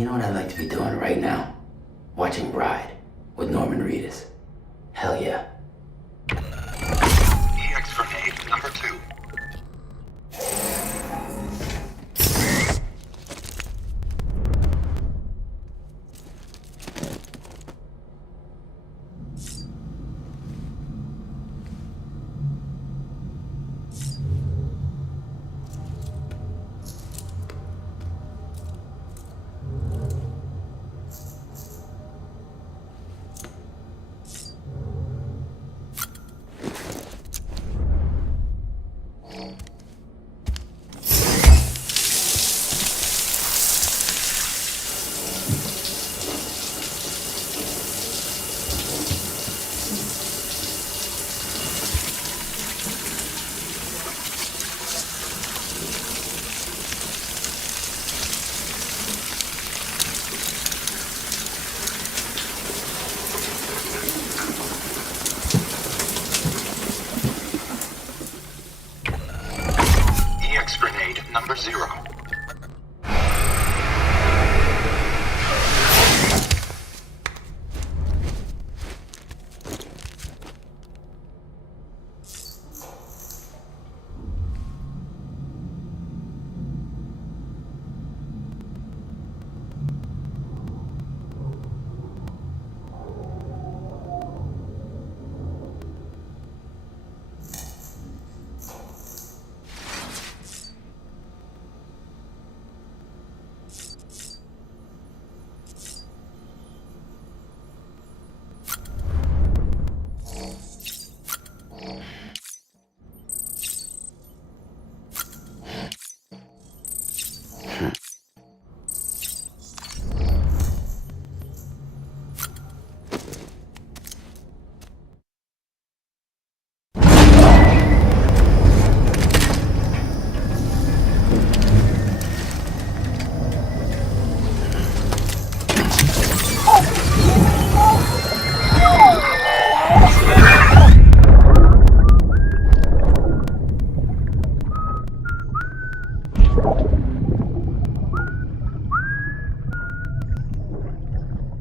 You know what I'd like to be doing right now? Watching Ride with Norman Reedus. Hell yeah. EX grenade number 2. EX grenade number 0.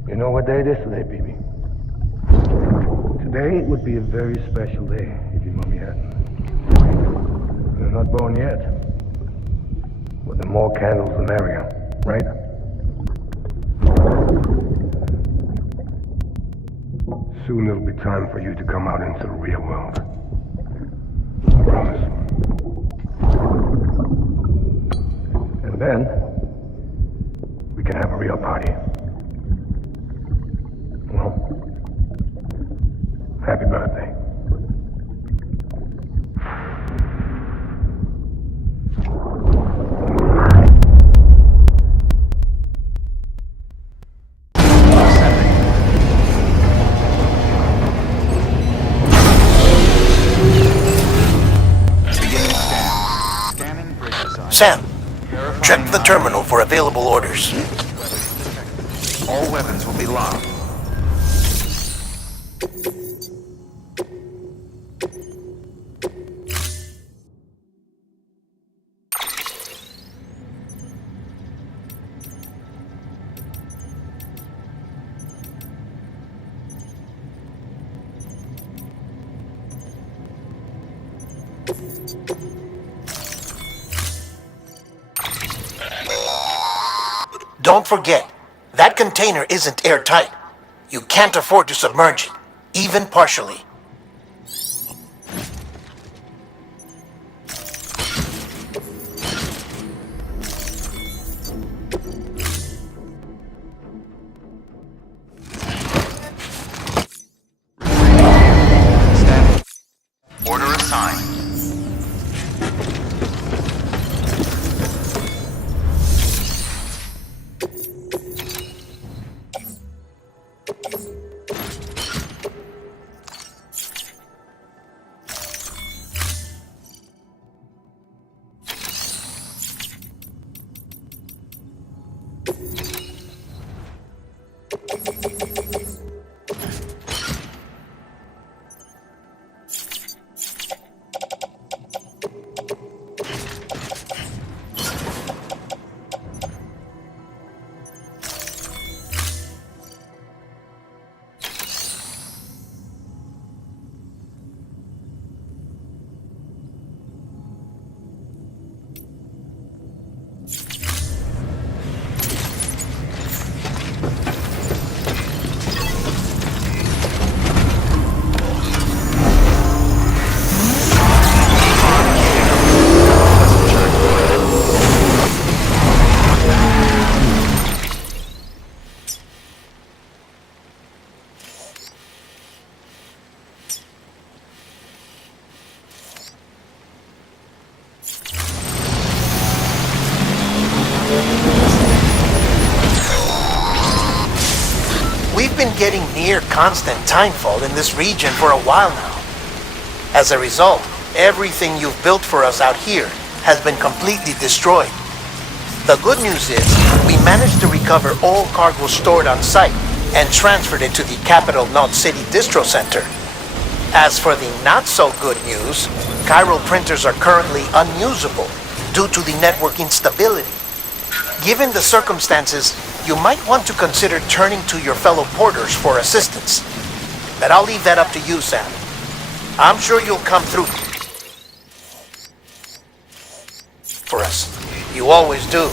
You know what day it is today, BB? Today would be a very special day if your mommy hadn't. You're not born yet. But the more candles, the merrier, right? Soon it'll be time for you to come out into the real world. I promise. And then, we can have a real party. Well, happy birthday. Sam, check the terminal for available orders. All weapons will be locked. Don't forget, that container isn't airtight. You can't afford to submerge it, even partially. Order assigned. getting near constant timefall in this region for a while now. As a result, everything you've built for us out here has been completely destroyed. The good news is, we managed to recover all cargo stored on site and transferred it to the Capital Knot City Distro Center. As for the not-so-good news, chiral printers are currently unusable due to the network instability. Given the circumstances, you might want to consider turning to your fellow porters for assistance. But I'll leave that up to you, Sam. I'm sure you'll come through for us. You always do.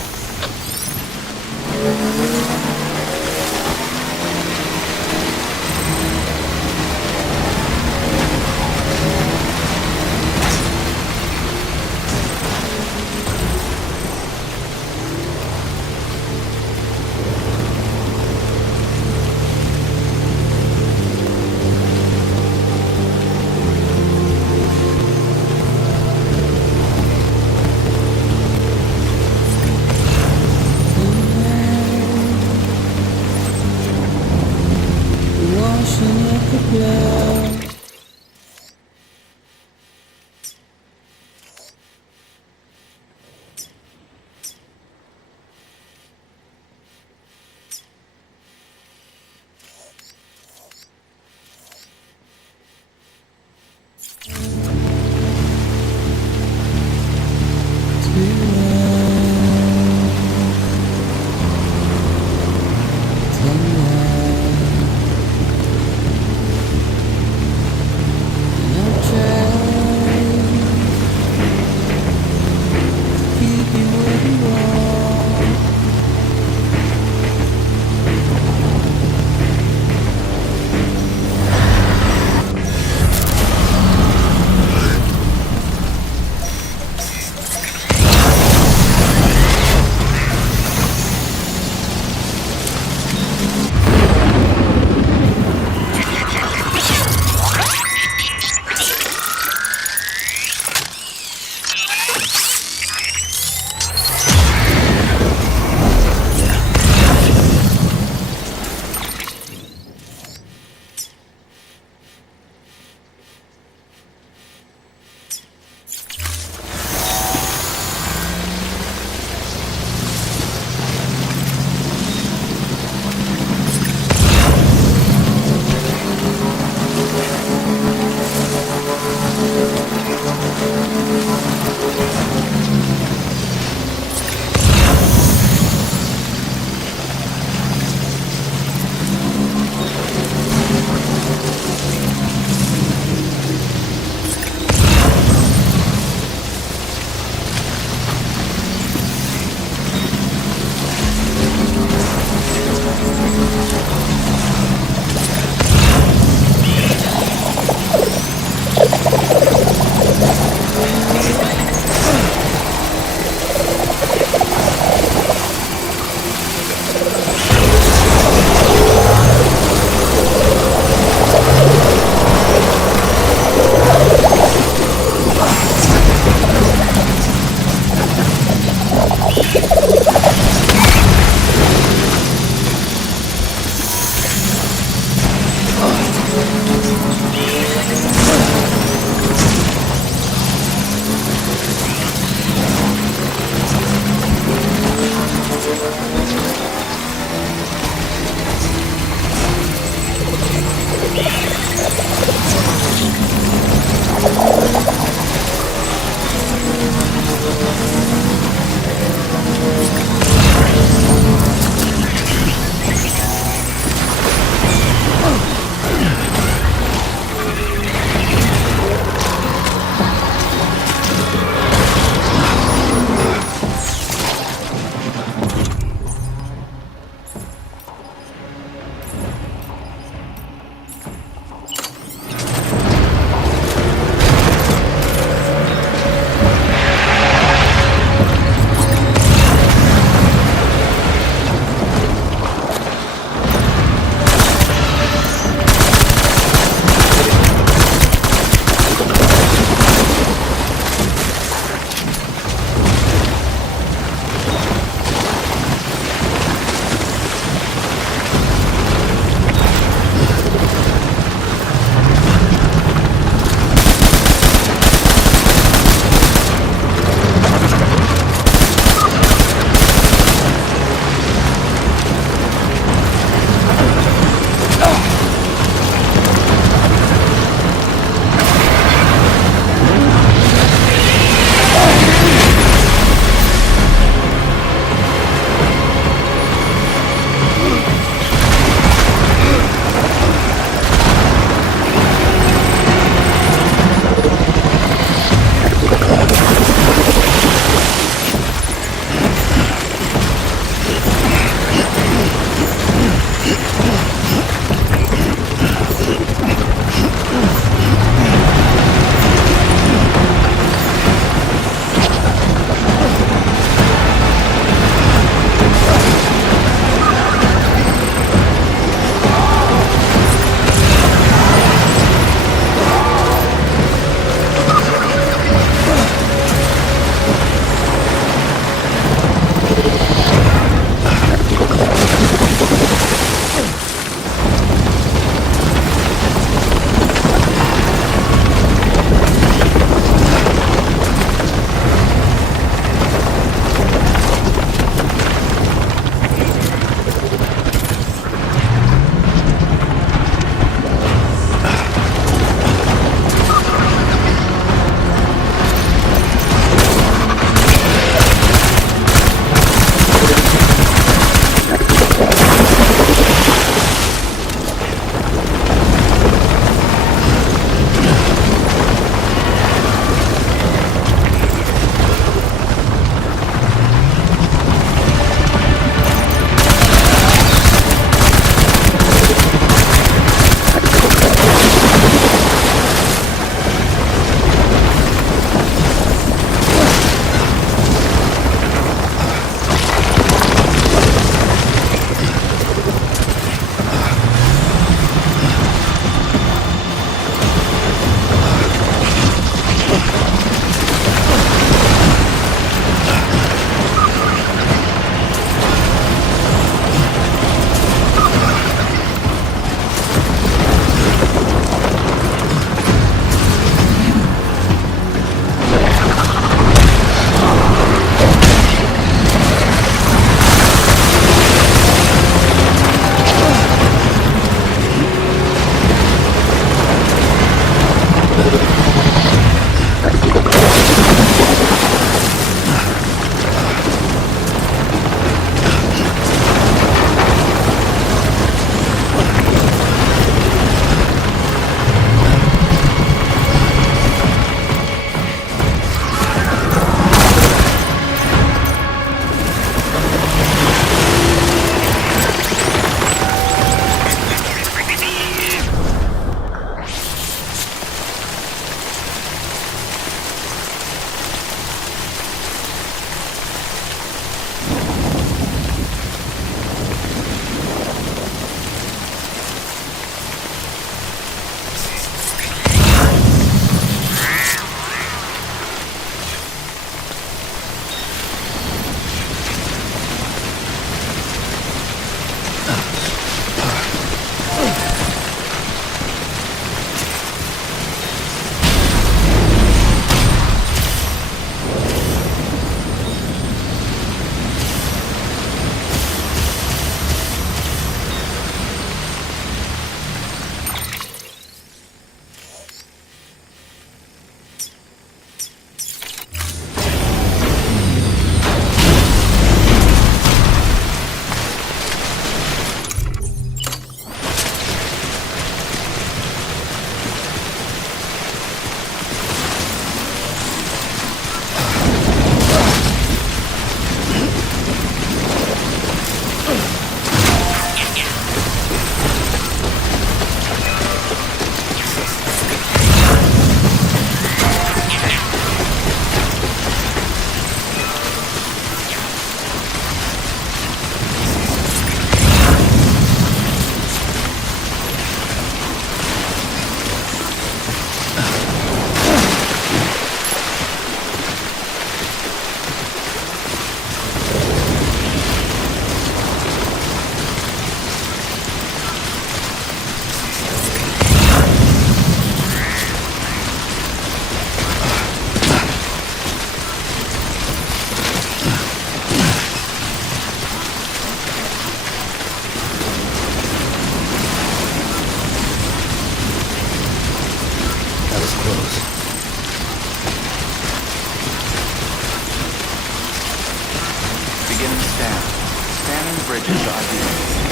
Bridges ID.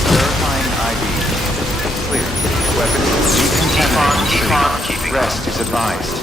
Verifying ID. Clear. Weapons decontaminated. Rest is advised.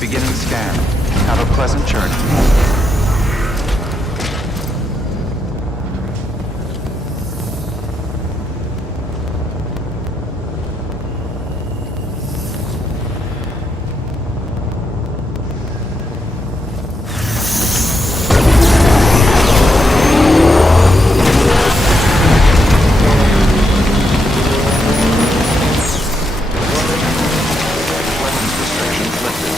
Beginning scan. Have a pleasant journey. Weapons restrictions lifted.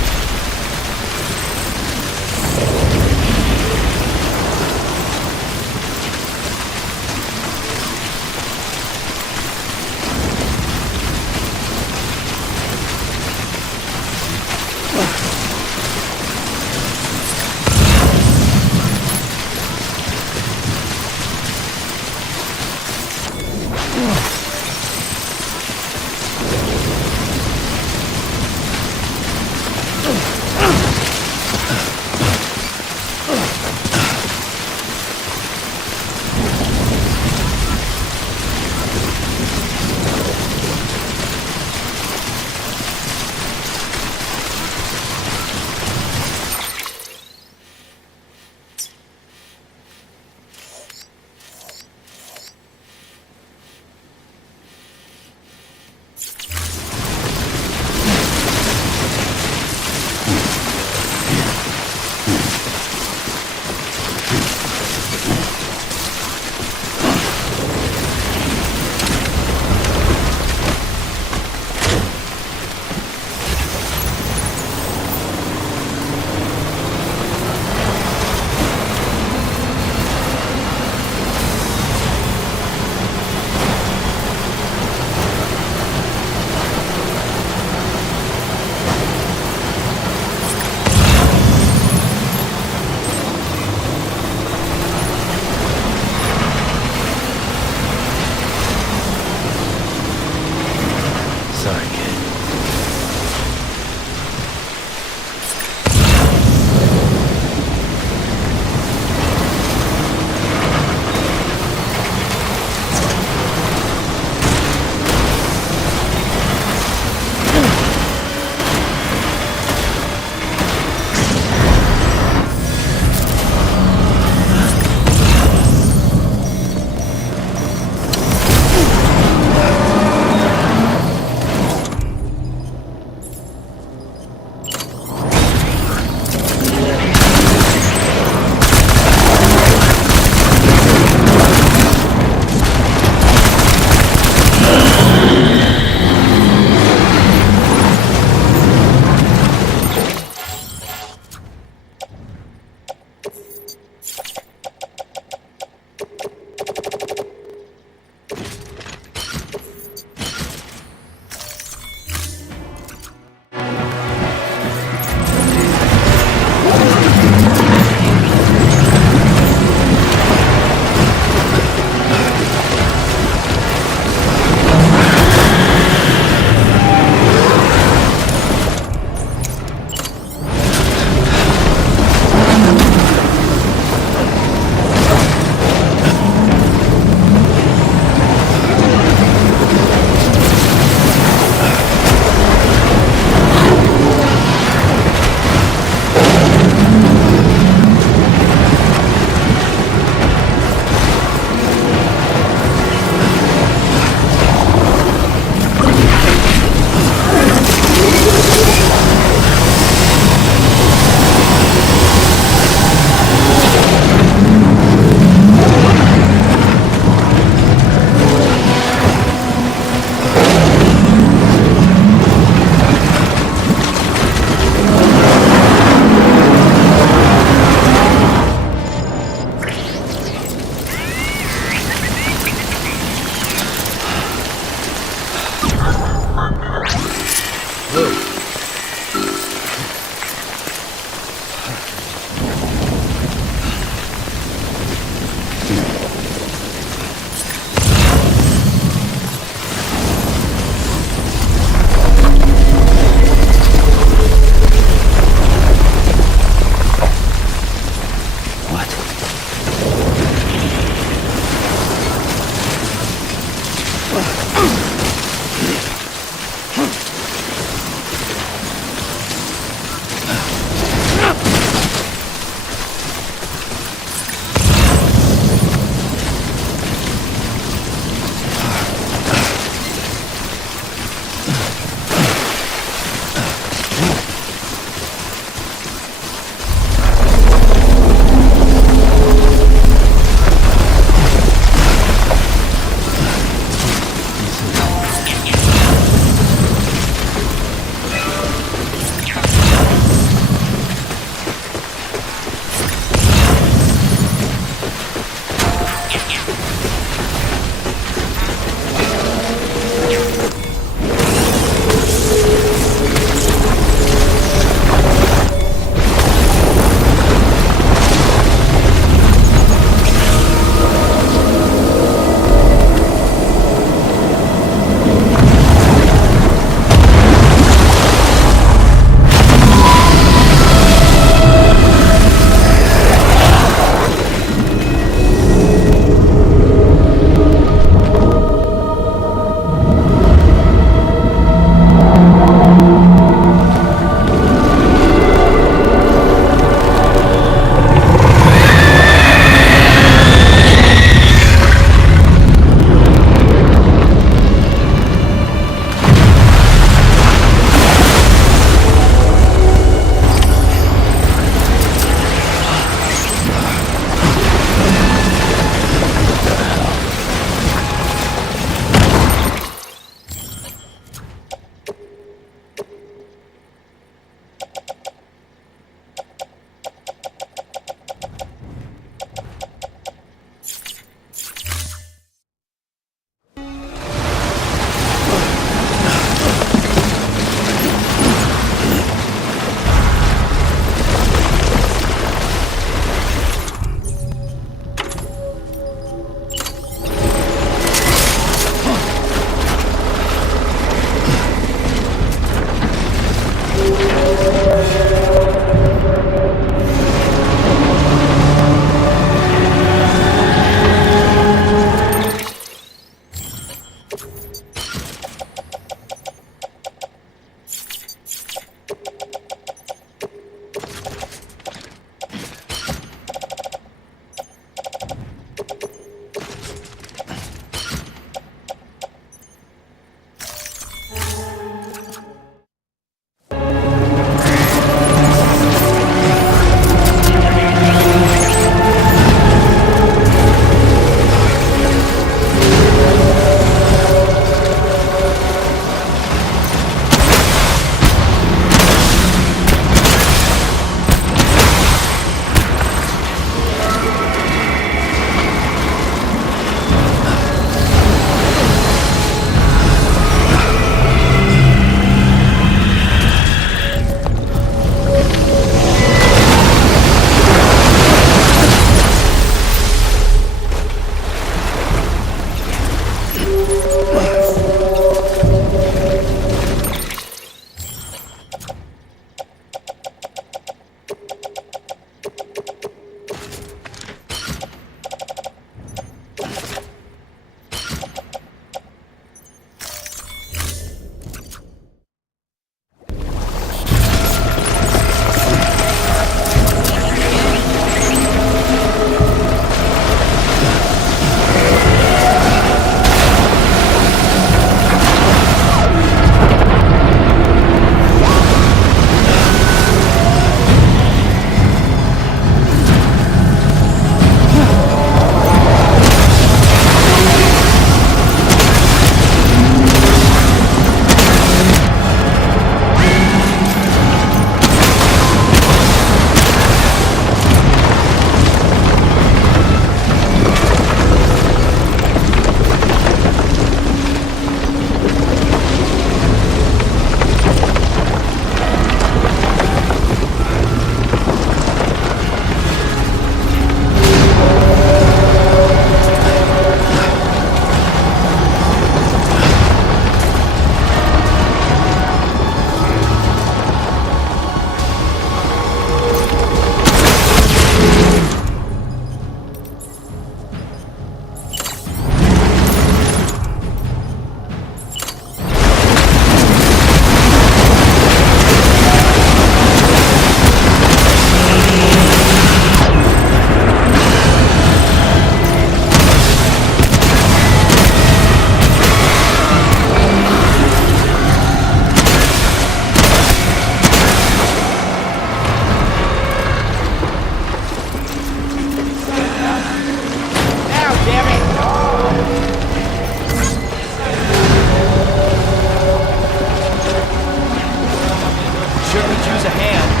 certainly choose a hand.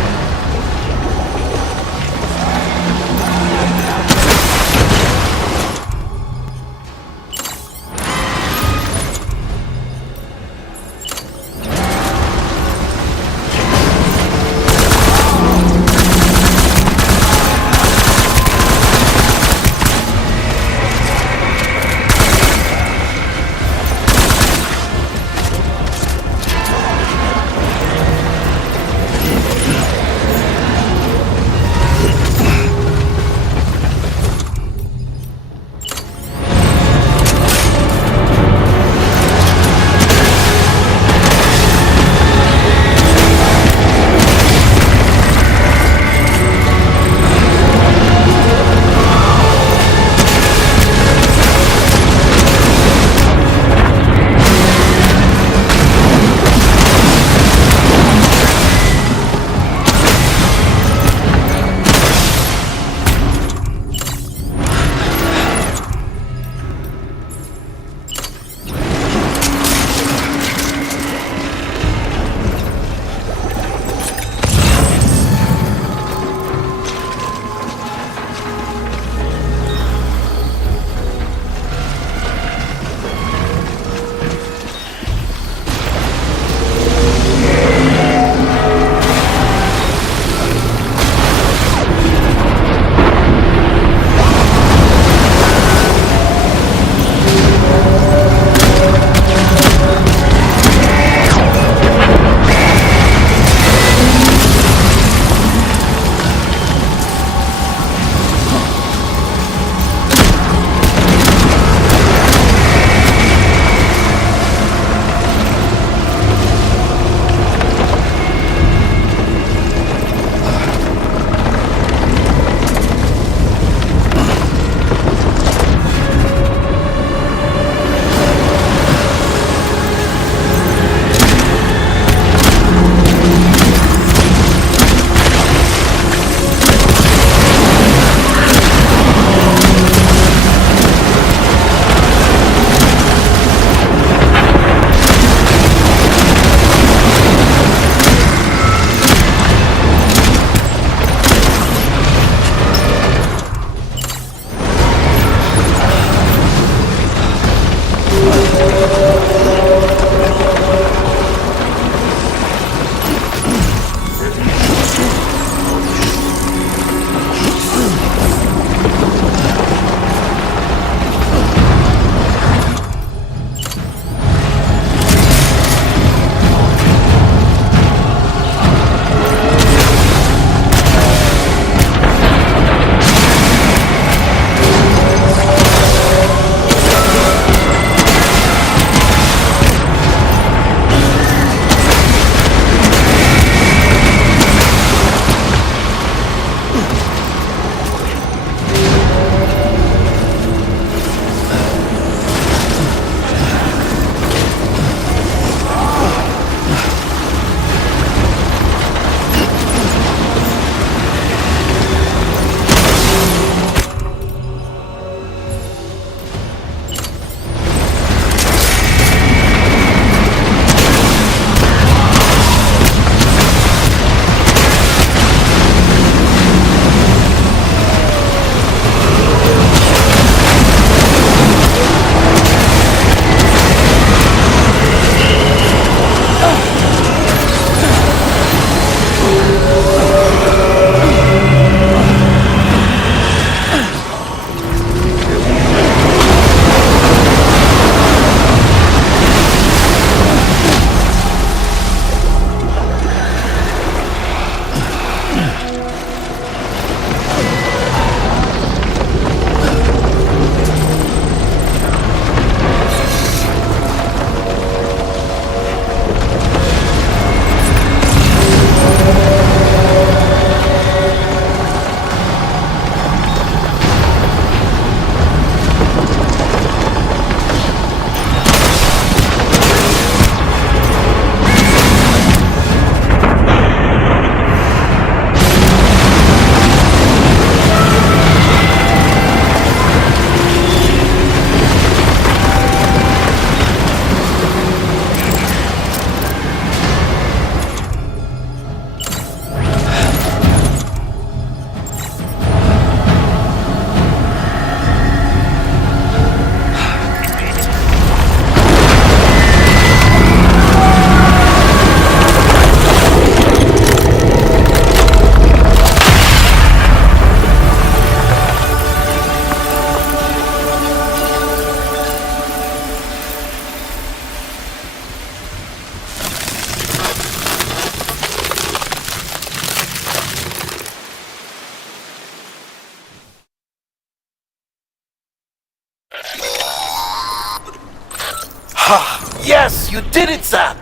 Yes, you did it, Zap!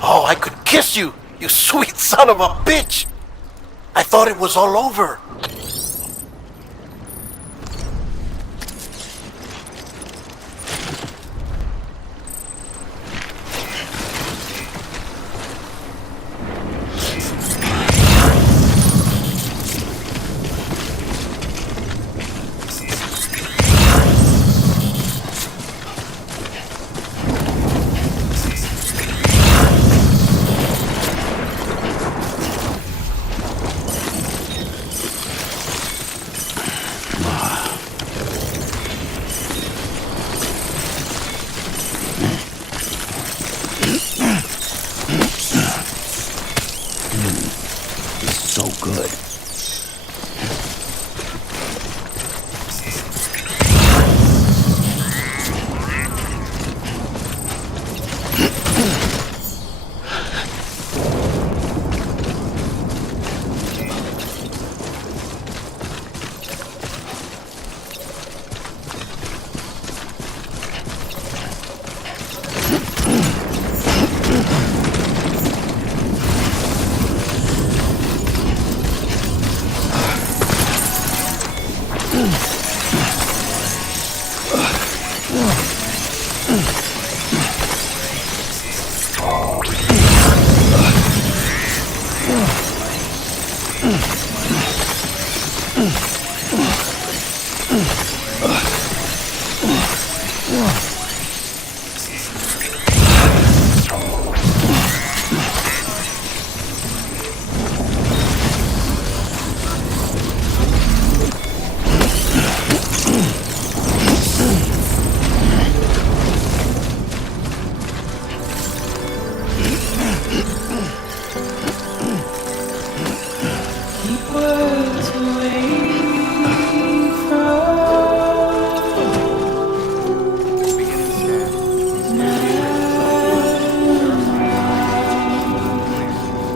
Oh, I could kiss you, you sweet son of a bitch! I thought it was all over. So good.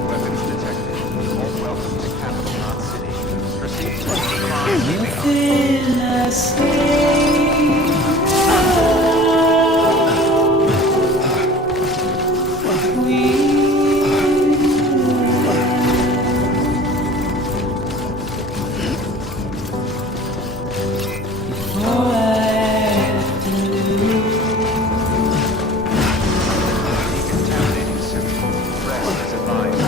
Weapons detected. All welcome to Capital Knot City. Proceed to decontaminating suit. Rest is advised.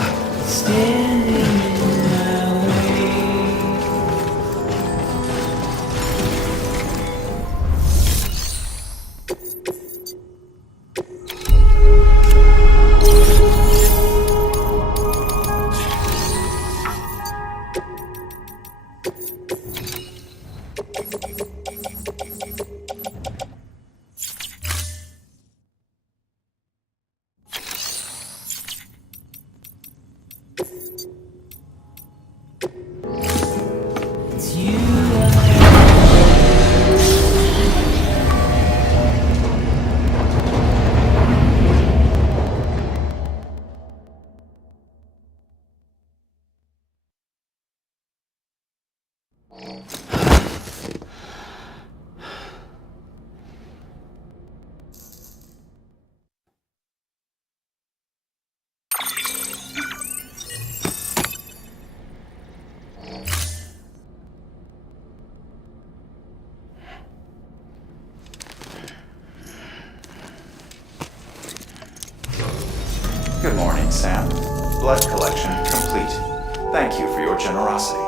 Good morning, Sam. Blood collection complete. Thank you for your generosity.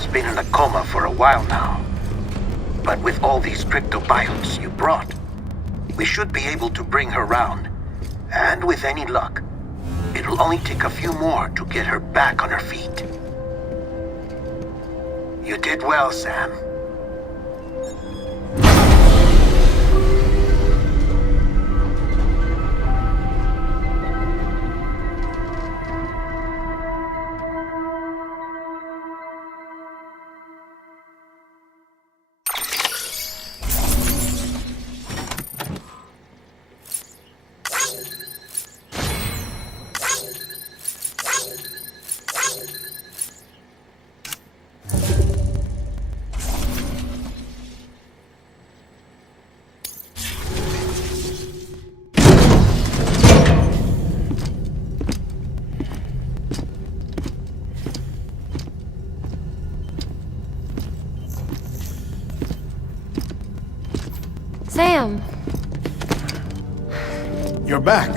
girl's been in a coma for a while now. But with all these cryptobiotes you brought, we should be able to bring her round. And with any luck, it'll only take a few more to get her back on her feet. You did well, Sam. Sam! You're back.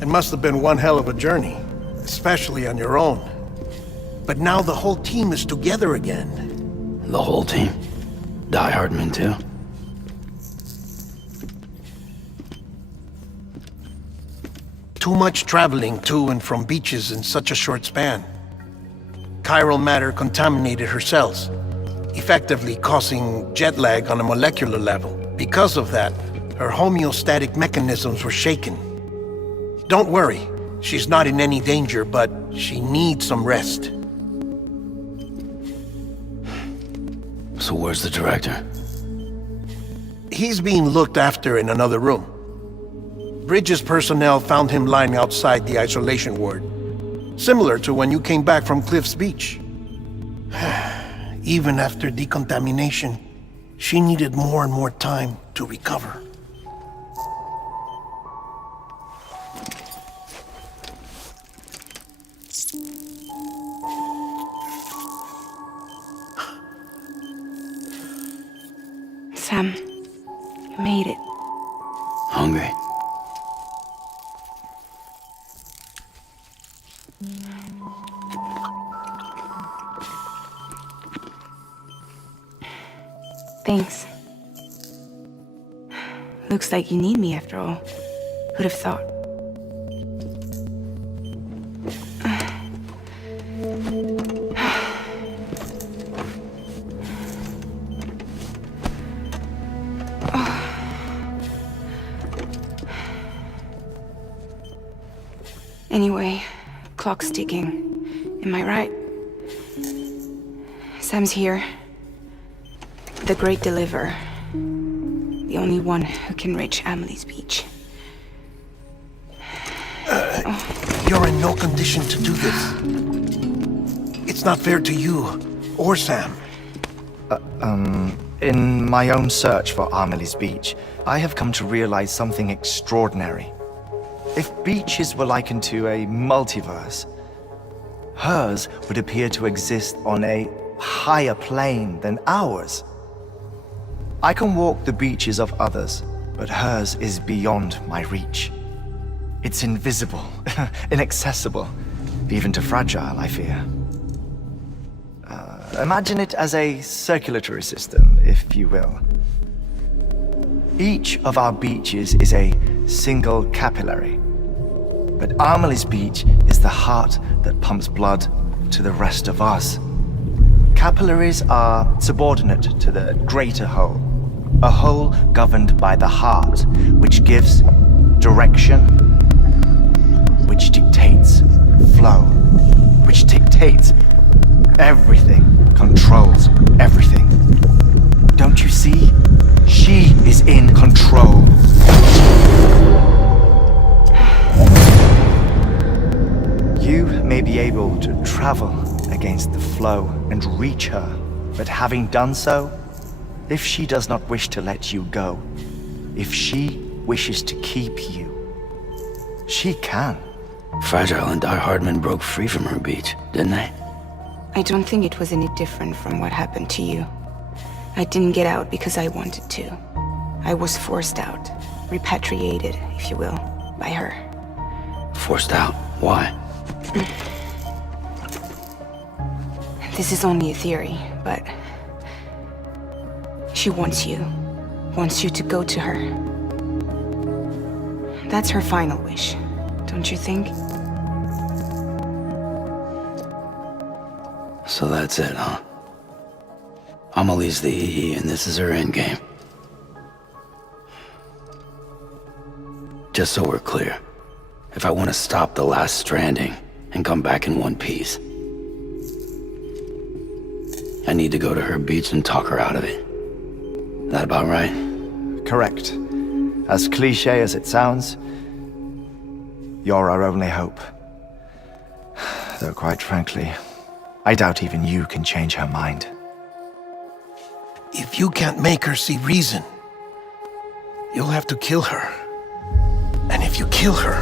It must have been one hell of a journey, especially on your own. But now the whole team is together again. The whole team? Die Hardman too? Too much traveling to and from beaches in such a short span. Chiral matter contaminated her cells, effectively causing jet lag on a molecular level. Because of that, her homeostatic mechanisms were shaken. Don't worry, she's not in any danger, but she needs some rest. So where's the director? He's being looked after in another room. Bridges personnel found him lying outside the isolation ward, similar to when you came back from Cliff's Beach. Even after decontamination, she needed more and more time to recover. Sam, you made it. Hungry? Thanks. Looks like you need me after all. Who'd have thought? Anyway, clock's ticking. Am I right? Sam's here. The Great Deliverer. The only one who can reach Amelie's Beach. You're in no condition to do this. It's not fair to you or Sam. In my own search for Amelie's Beach, I have come to realize something extraordinary. If beaches were likened to a multiverse, hers would appear to exist on a higher plane than ours. I can walk the beaches of others, but hers is beyond my reach. It's invisible, inaccessible, even to fragile, I fear. Imagine it as a circulatory system, if you will. Each of our beaches is a single capillary, but Amelie's Beach is the heart that pumps blood to the rest of us. Capillaries are subordinate to the greater whole, a whole governed by the heart, which gives direction, which dictates flow, which dictates everything, controls everything. Don't you see? She is in control. You may be able to travel against the flow and reach her, but having done so, if she does not wish to let you go, if she wishes to keep you, she can. Fragile and Die Hardman broke free from her beach, didn't they? I don't think it was any different from what happened to you. I didn't get out because I wanted to. I was forced out, repatriated, if you will, by her. Forced out? Why? This is only a theory, but she wants you to go to her. That's her final wish, don't you think? So that's it, huh? Amelie's the EE and this is her endgame. Just so we're clear, if I want to stop the last Stranding and come back in one piece, I need to go to her beach and talk her out of it. That about right? Correct. As cliche as it sounds, you're our only hope. Though quite frankly, I doubt even you can change her mind. If you can't make her see reason, you'll have to kill her. And if you kill her...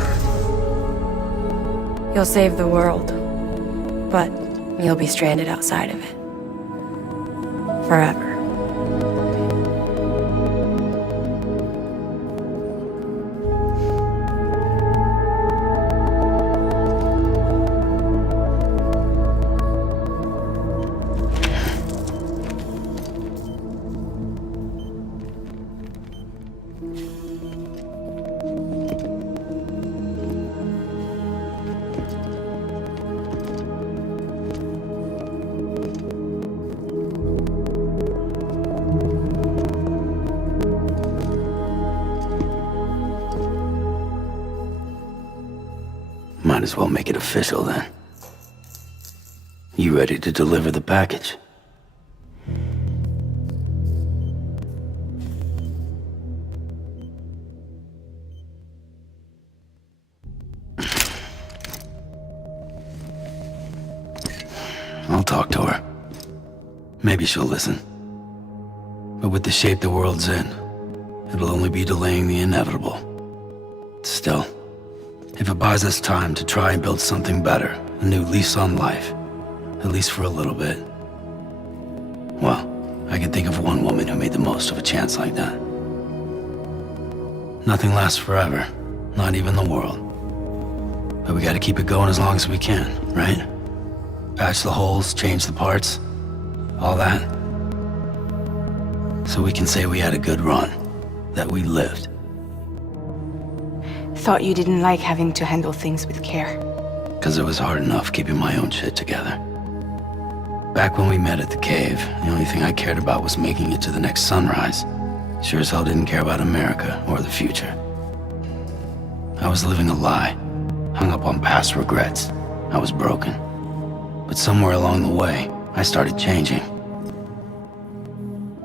You'll save the world, but you'll be stranded outside of it. Forever. Might as well make it official then. You ready to deliver the package? I'll talk to her. Maybe she'll listen. But with the shape the world's in, it'll only be delaying the inevitable. Still, if it buys us time to try and build something better, a new lease on life, at least for a little bit, well, I can think of one woman who made the most of a chance like that. Nothing lasts forever, not even the world. But we gotta keep it going as long as we can, right? Patch the holes, change the parts, all that. So we can say we had a good run, that we lived. Thought you didn't like having to handle things with care. 'Cause it was hard enough keeping my own shit together. Back when we met at the cave, the only thing I cared about was making it to the next sunrise. Sure as hell didn't care about America or the future. I was living a lie, hung up on past regrets. I was broken. But somewhere along the way, I started changing.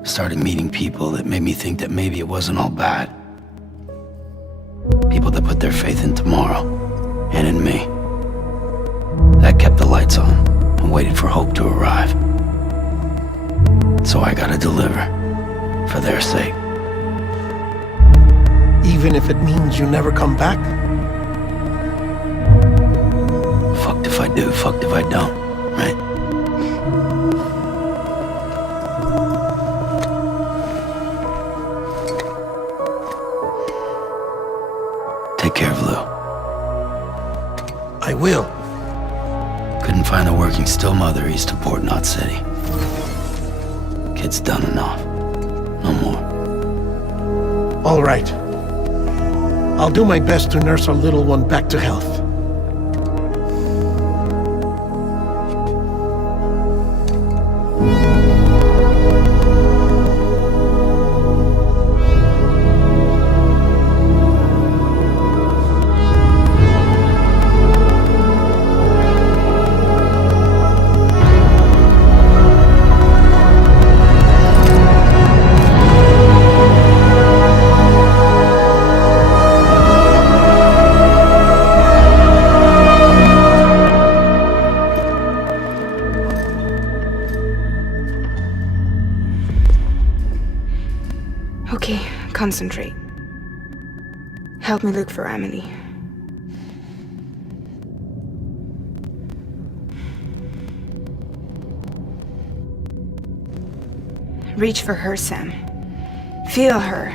Started meeting people that made me think that maybe it wasn't all bad. People that put their faith in tomorrow, and in me. That kept the lights on, and waited for hope to arrive. So I gotta deliver, for their sake. Even if it means you never come back? Fucked if I do, fucked if I don't, right? Take care of Lou. I will. Couldn't find a working still mother east of Port Knot City. Kid's done enough. No more. All right. I'll do my best to nurse our little one back to health. Okay, concentrate. Help me look for Amelie. Reach for her, Sam. Feel her.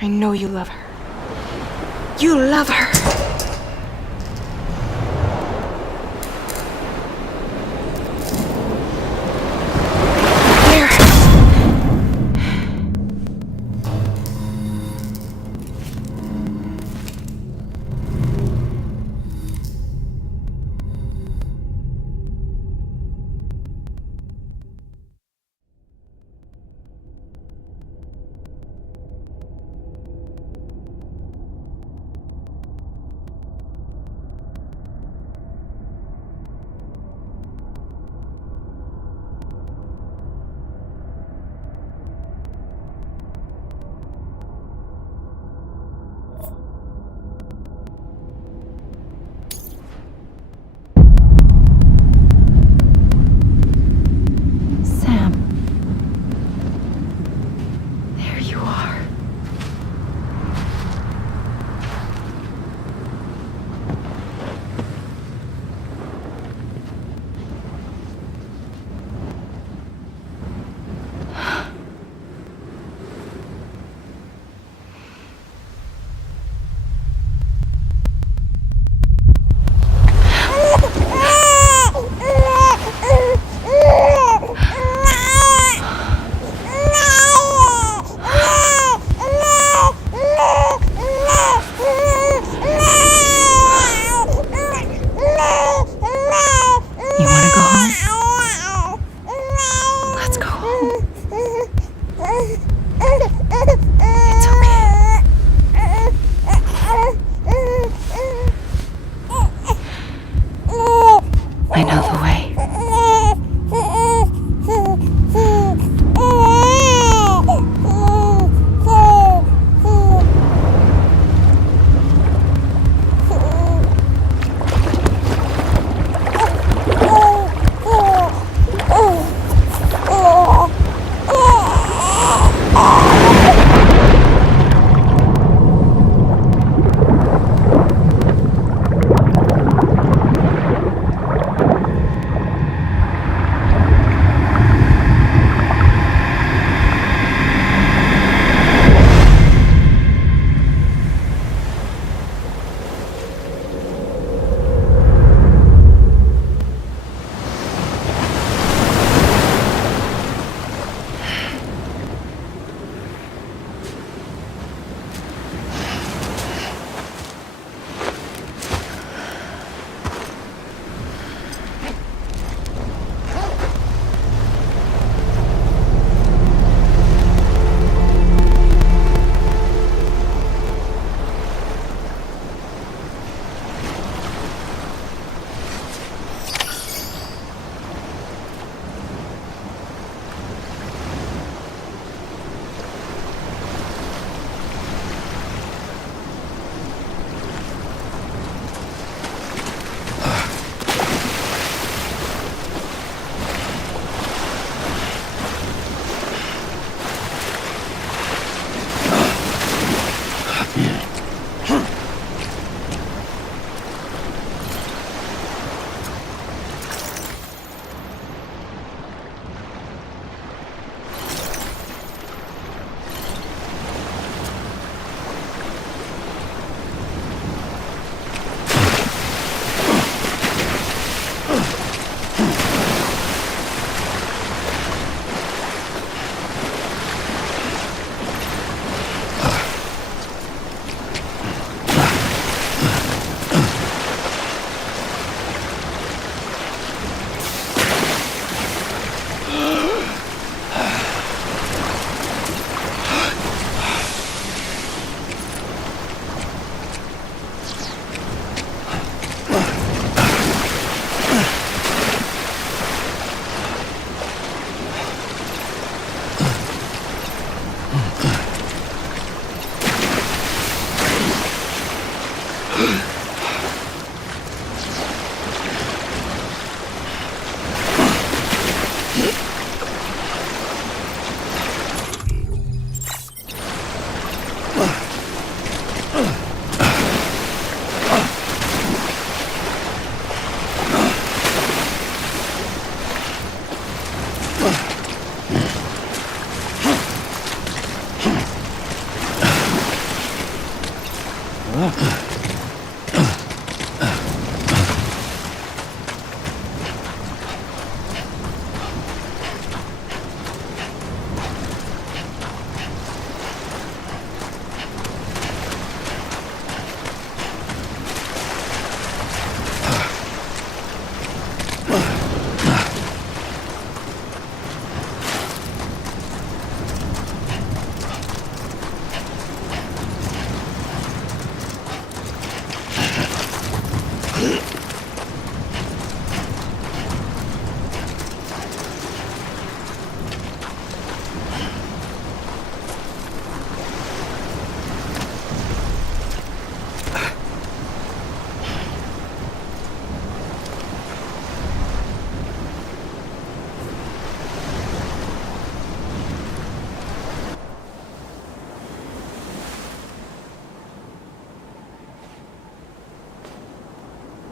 I know you love her. You love her. Here.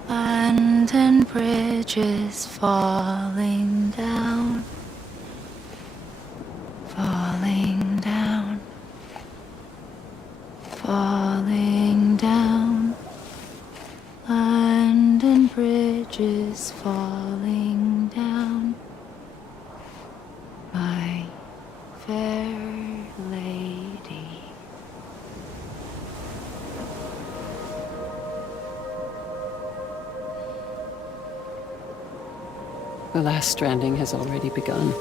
Land and bridges falling down, falling down, falling down. Land and bridges falling down, my fair lady. The last stranding has already begun.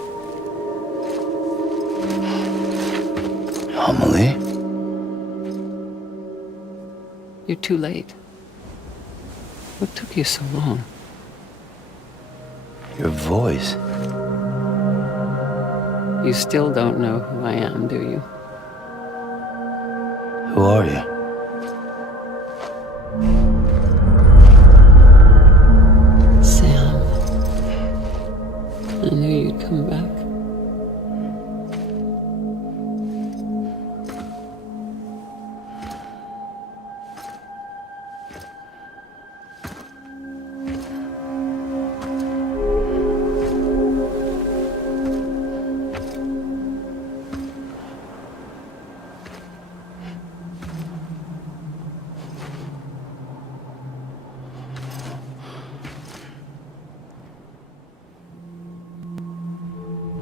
Amelie? You're too late. What took you so long? Your voice. You still don't know who I am, do you? Who are you? Sam. I knew you'd come back.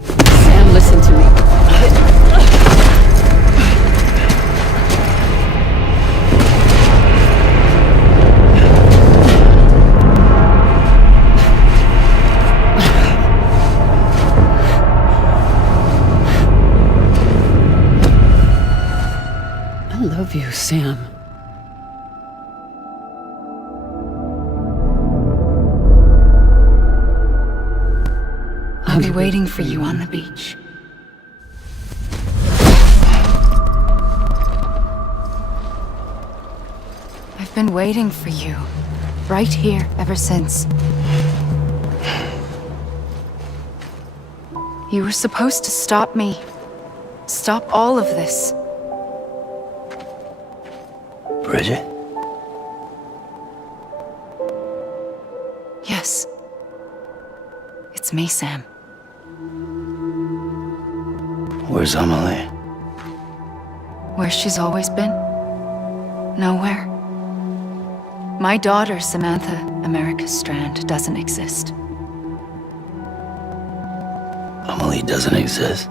Sam, listen to me. I love you, Sam. I'll be waiting for you on the beach. I've been waiting for you, right here, ever since. You were supposed to stop me. Stop all of this. Bridget? Yes. It's me, Sam. Where's Amelie? Where she's always been? Nowhere. My daughter, Samantha America Strand, doesn't exist. Amelie doesn't exist.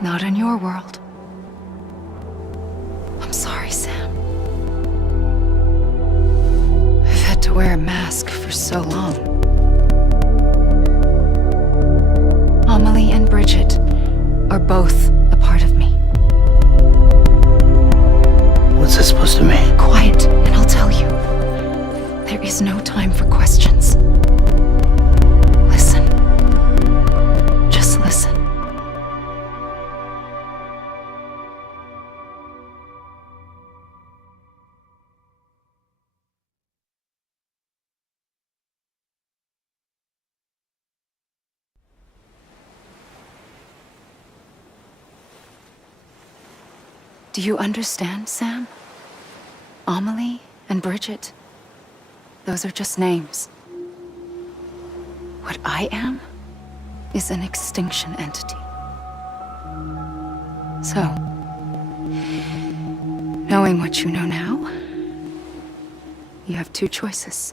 Not in your world. I'm sorry, Sam. I've had to wear a mask for so long. Amelie and Bridget are both a part of me. What's this supposed to mean? Quiet, and I'll tell you. There is no time for questions. Listen. Just listen. Do you understand, Sam? Amelie and Bridget, those are just names. What I am is an extinction entity. So, knowing what you know now, You have two choices.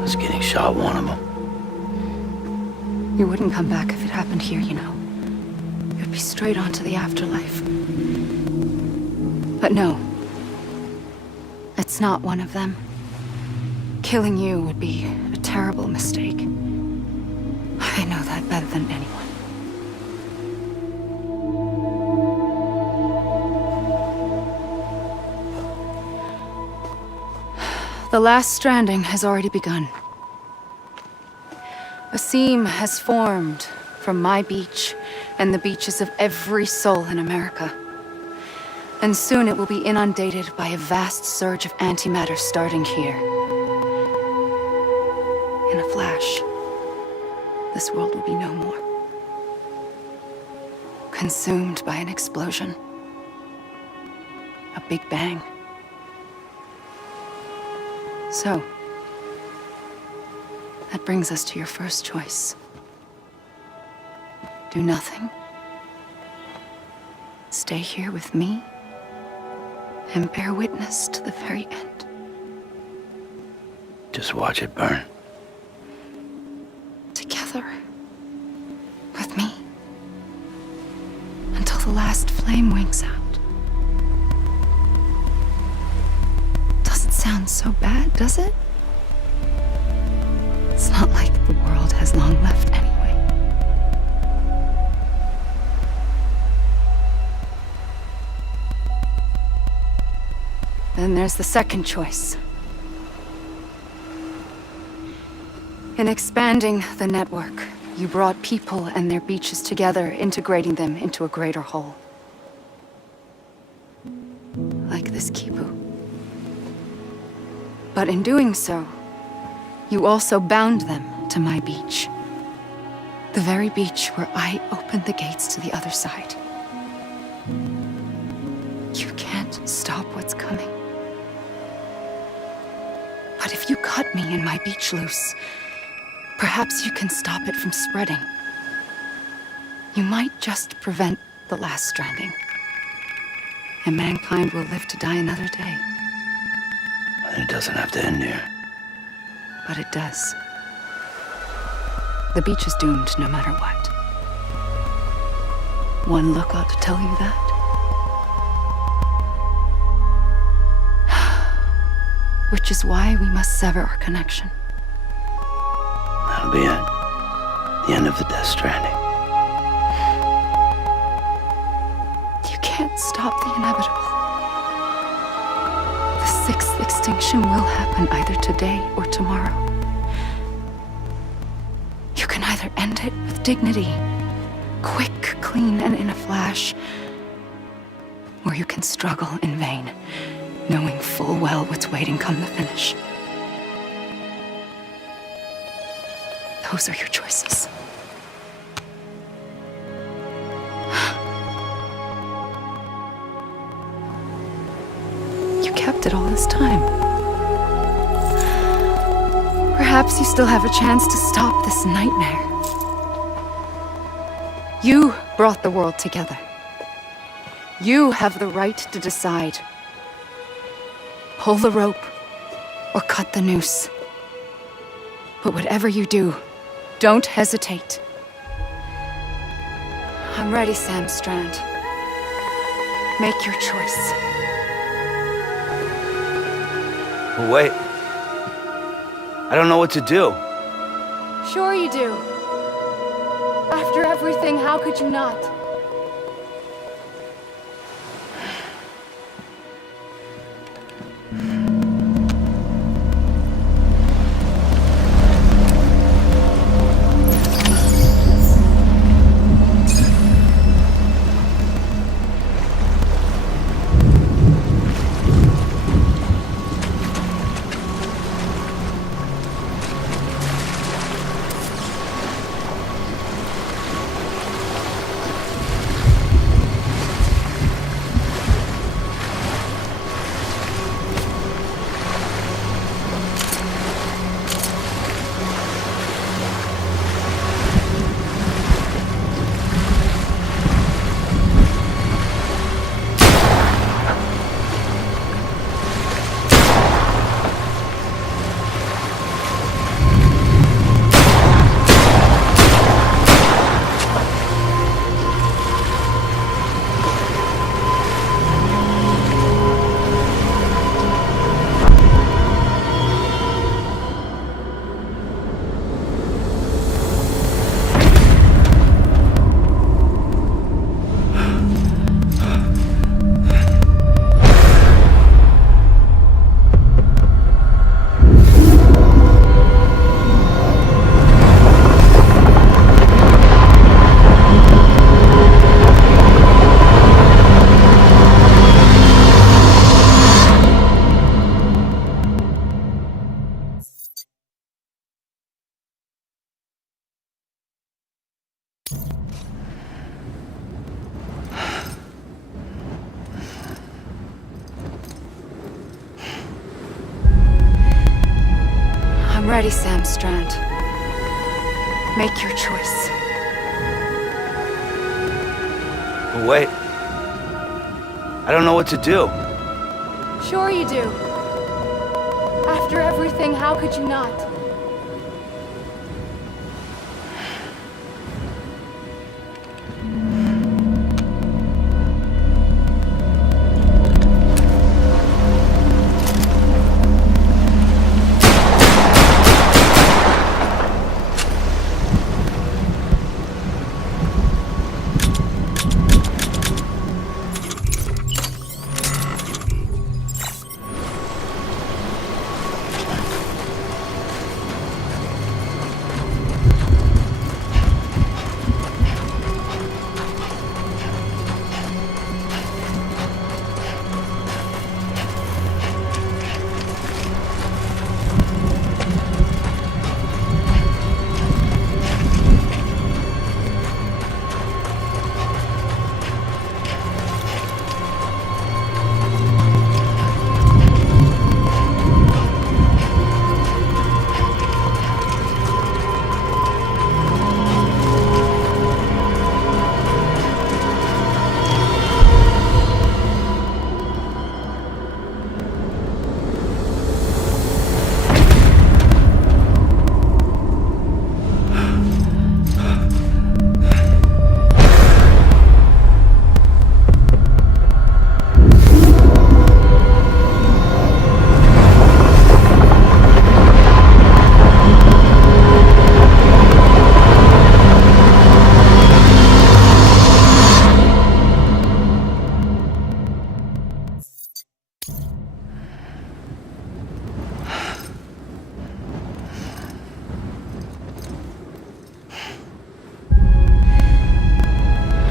Was getting shot one of them. You wouldn't come back if it happened here, you know. You'd be straight on to the afterlife. But no. It's not one of them. Killing you would be a terrible mistake. I know that better than anyone. The last stranding has already begun. A seam has formed from my beach and the beaches of every soul in America. And soon it will be inundated by a vast surge of antimatter starting here. In a flash, this world will be no more. Consumed by an explosion. A big bang. So, that brings us to your first choice. Do nothing. Stay here with me and bear witness to the very end. Just watch it burn. Together. With me. Until the last flame winks out. Doesn't sound so bad, does it? It's not like the world has long left anyway. Then there's the second choice. In expanding the network, you brought people and their beaches together, integrating them into a greater whole. Like this kibbutz. But in doing so, you also bound them to my beach. The very beach where I opened the gates to the other side. You can't stop what's coming. But if you cut me and my beach loose, perhaps you can stop it from spreading. You might just prevent the last stranding. And mankind will live to die another day. And it doesn't have to end here. But it does. The beach is doomed no matter what. One look ought to tell you that. Which is why we must sever our connection. That'll be it. The end of the Death Stranding. You can't stop the inevitable. The sixth extinction will happen either today or tomorrow. You can either end it with dignity, quick, clean, and in a flash, or you can struggle in vain, knowing full well what's waiting come the finish. Those are your choices. You kept it all this time. Perhaps you still have a chance to stop this nightmare. You brought the world together. You have the right to decide. Pull the rope or cut the noose. But whatever you do, don't hesitate. I'm ready, Sam Strand. Make your choice. Wait. I don't know what to do. Sure you do. After everything, how could you not? I'm ready, Sam Strand. Make your choice. Wait. I don't know what to do. Sure you do. After everything, how could you not?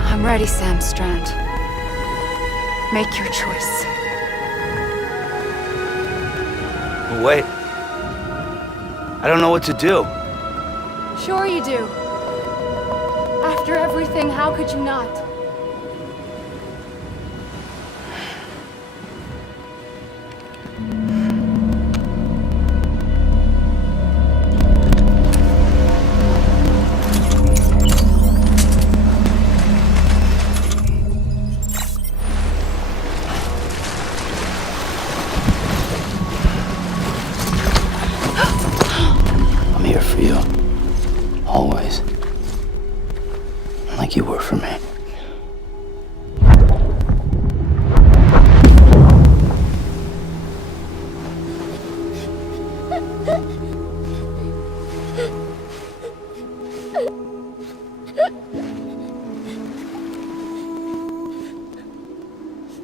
I'm ready, Sam Strand. Make your choice. Wait. I don't know what to do. Sure you do. After everything, how could you not? I'm here for you. Always. Like you were for me.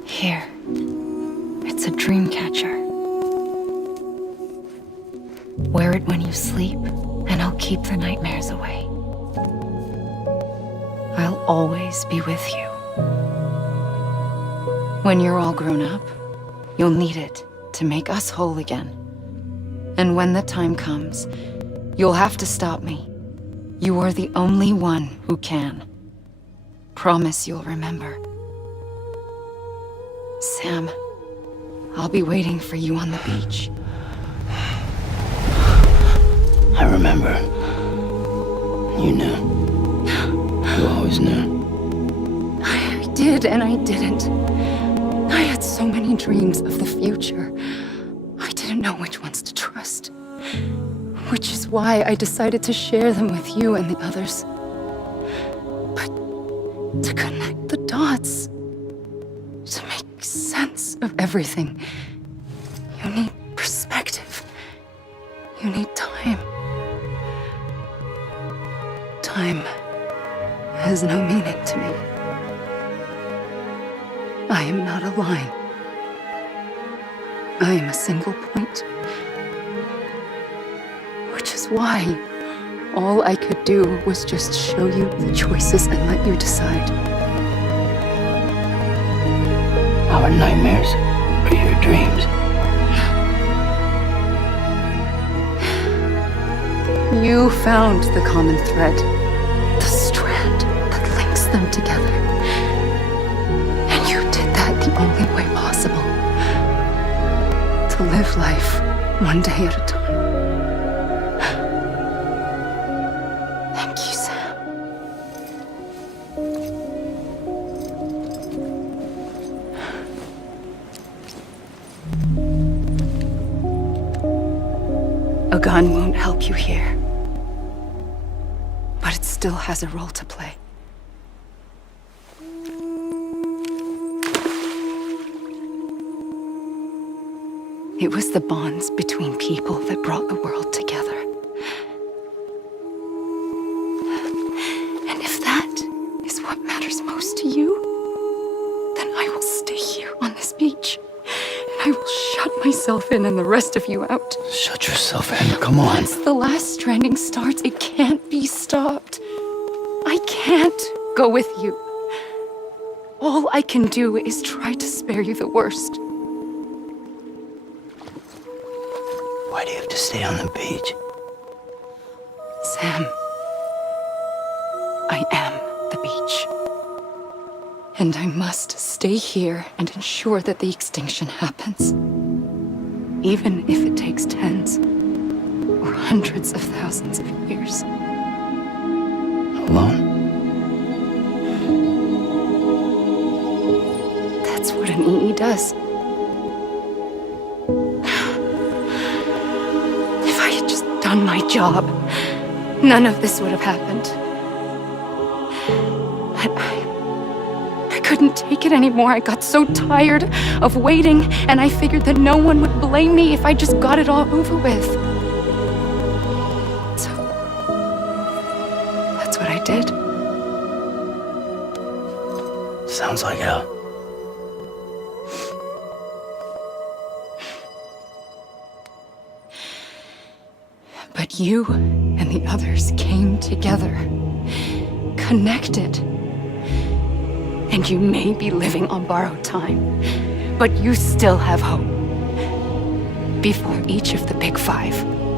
Here. It's a dream catcher. Wear it when you sleep, and I'll keep the nightmares away. I'll always be with you. When you're all grown up, you'll need it to make us whole again. And when the time comes, you'll have to stop me. You are the only one who can. Promise you'll remember. Sam, I'll be waiting for you on the beach. I remember. You knew. You always knew. I did and I didn't. I had so many dreams of the future. I didn't know which ones to trust. Which is why I decided to share them with you and the others. But to connect the dots, to make sense of everything, you need perspective. You need time. Time has no meaning to me. I am not a line. I am a single point. Which is why all I could do was just show you the choices and let you decide. Our nightmares are your dreams. You found the common thread, the strand that links them together. And you did that the only way possible. To live life one day at a time. gun won't help you here. But it still has a role to play. It was the bonds between people that brought the world together. And if that is what matters most to you, then I will stay here on this beach. And I will shut myself in and the rest of you out. Shut yourself in, come on. Once the last stranding starts, it can't be stopped. I can't go with you. All I can do is try to spare you the worst. Why do you have to stay on the beach? Sam, I am the beach. And I must stay here and ensure that the extinction happens. Even if it takes tens or hundreds of thousands of years. Alone? That's what an EE does. If I had just done my job, none of this would have happened. But I couldn't take it anymore. I got so tired of waiting, and I figured that no one would blame me if I just got it all over with. So, that's what I did. Sounds like hell. But you and the others came together, connected. And you may be living on borrowed time, but you still have hope. Before each of the Big Five,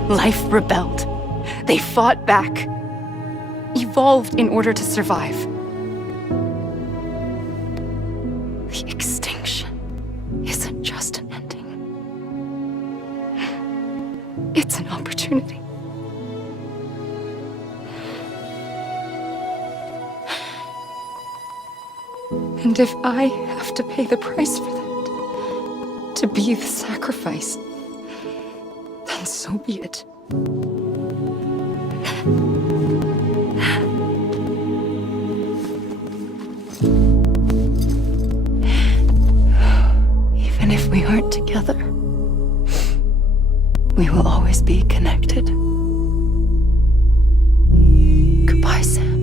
life rebelled. They fought back, evolved in order to survive. The extinction isn't just an ending. It's an opportunity. And if I have to pay the price for that, to be the sacrifice, then so be it. Even if we aren't together, we will always be connected. Goodbye, Sam.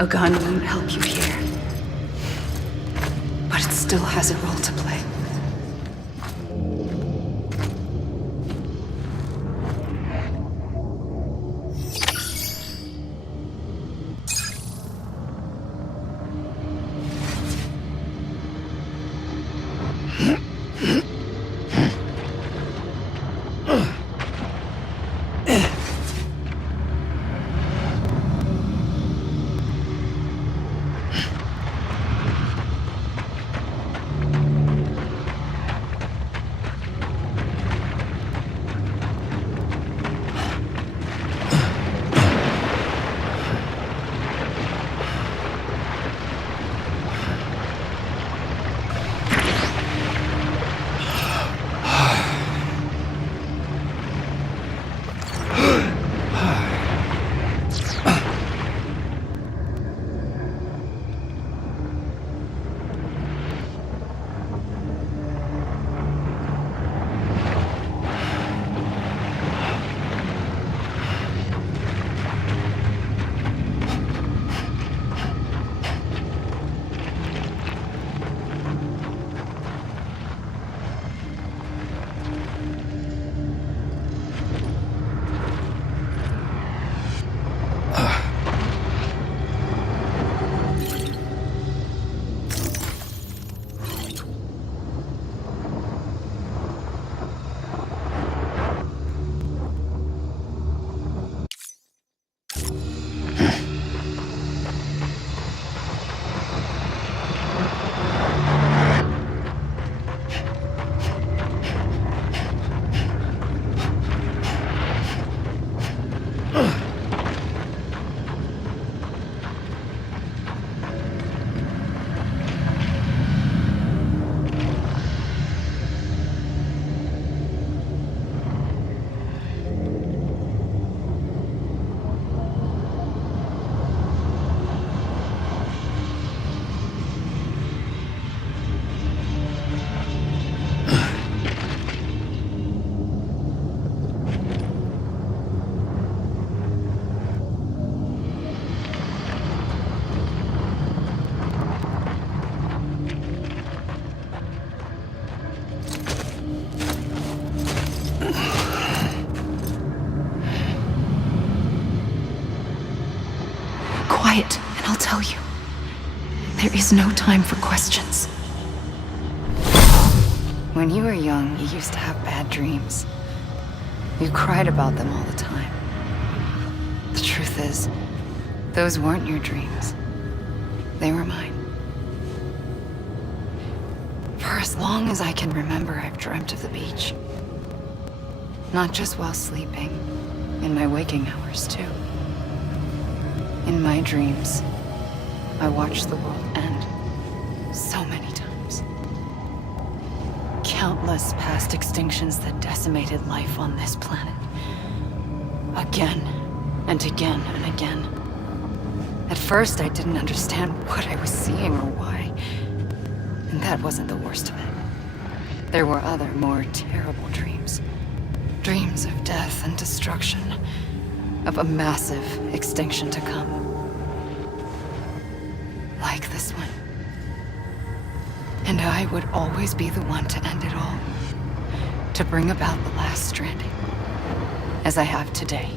A gun won't help you here, but it still has a role to play. There is no time for questions. When you were young, you used to have bad dreams. You cried about them all the time. The truth is, those weren't your dreams. They were mine. For as long as I can remember, I've dreamt of the beach. Not just while sleeping, in my waking hours too. In my dreams, I watched the world end so many times. Countless past extinctions that decimated life on this planet. Again and again and again. At first, I didn't understand what I was seeing or why. And that wasn't the worst of it. There were other, more terrible dreams. Dreams of death and destruction. Of a massive extinction to come. Like this one. And I would always be the one to end it all. To bring about the last stranding. As I have today.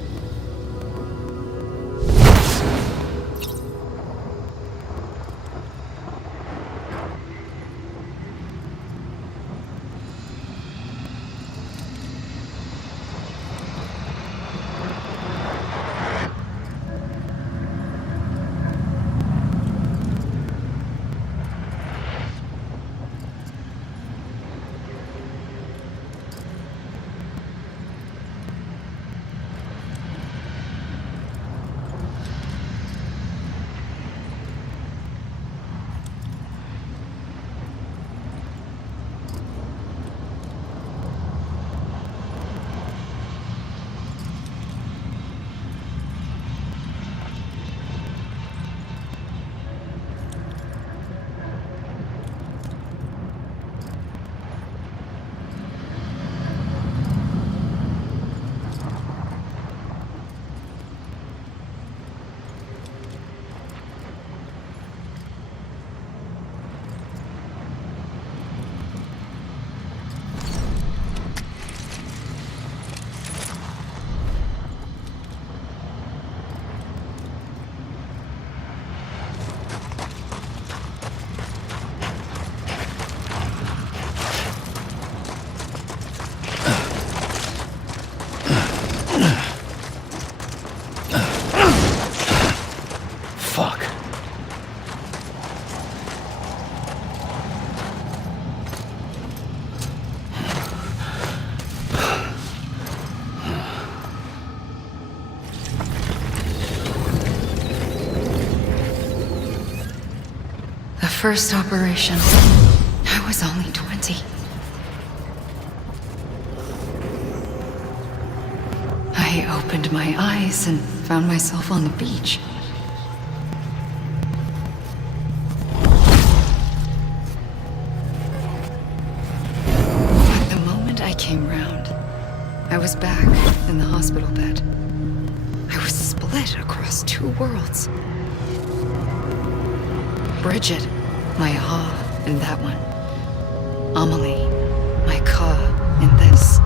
First operation, I was only 20. I opened my eyes and found myself on the beach. But the moment I came round, I was back in the hospital bed. I was split across two worlds. Bridget, my ha in that one. Amelie, my ka in this.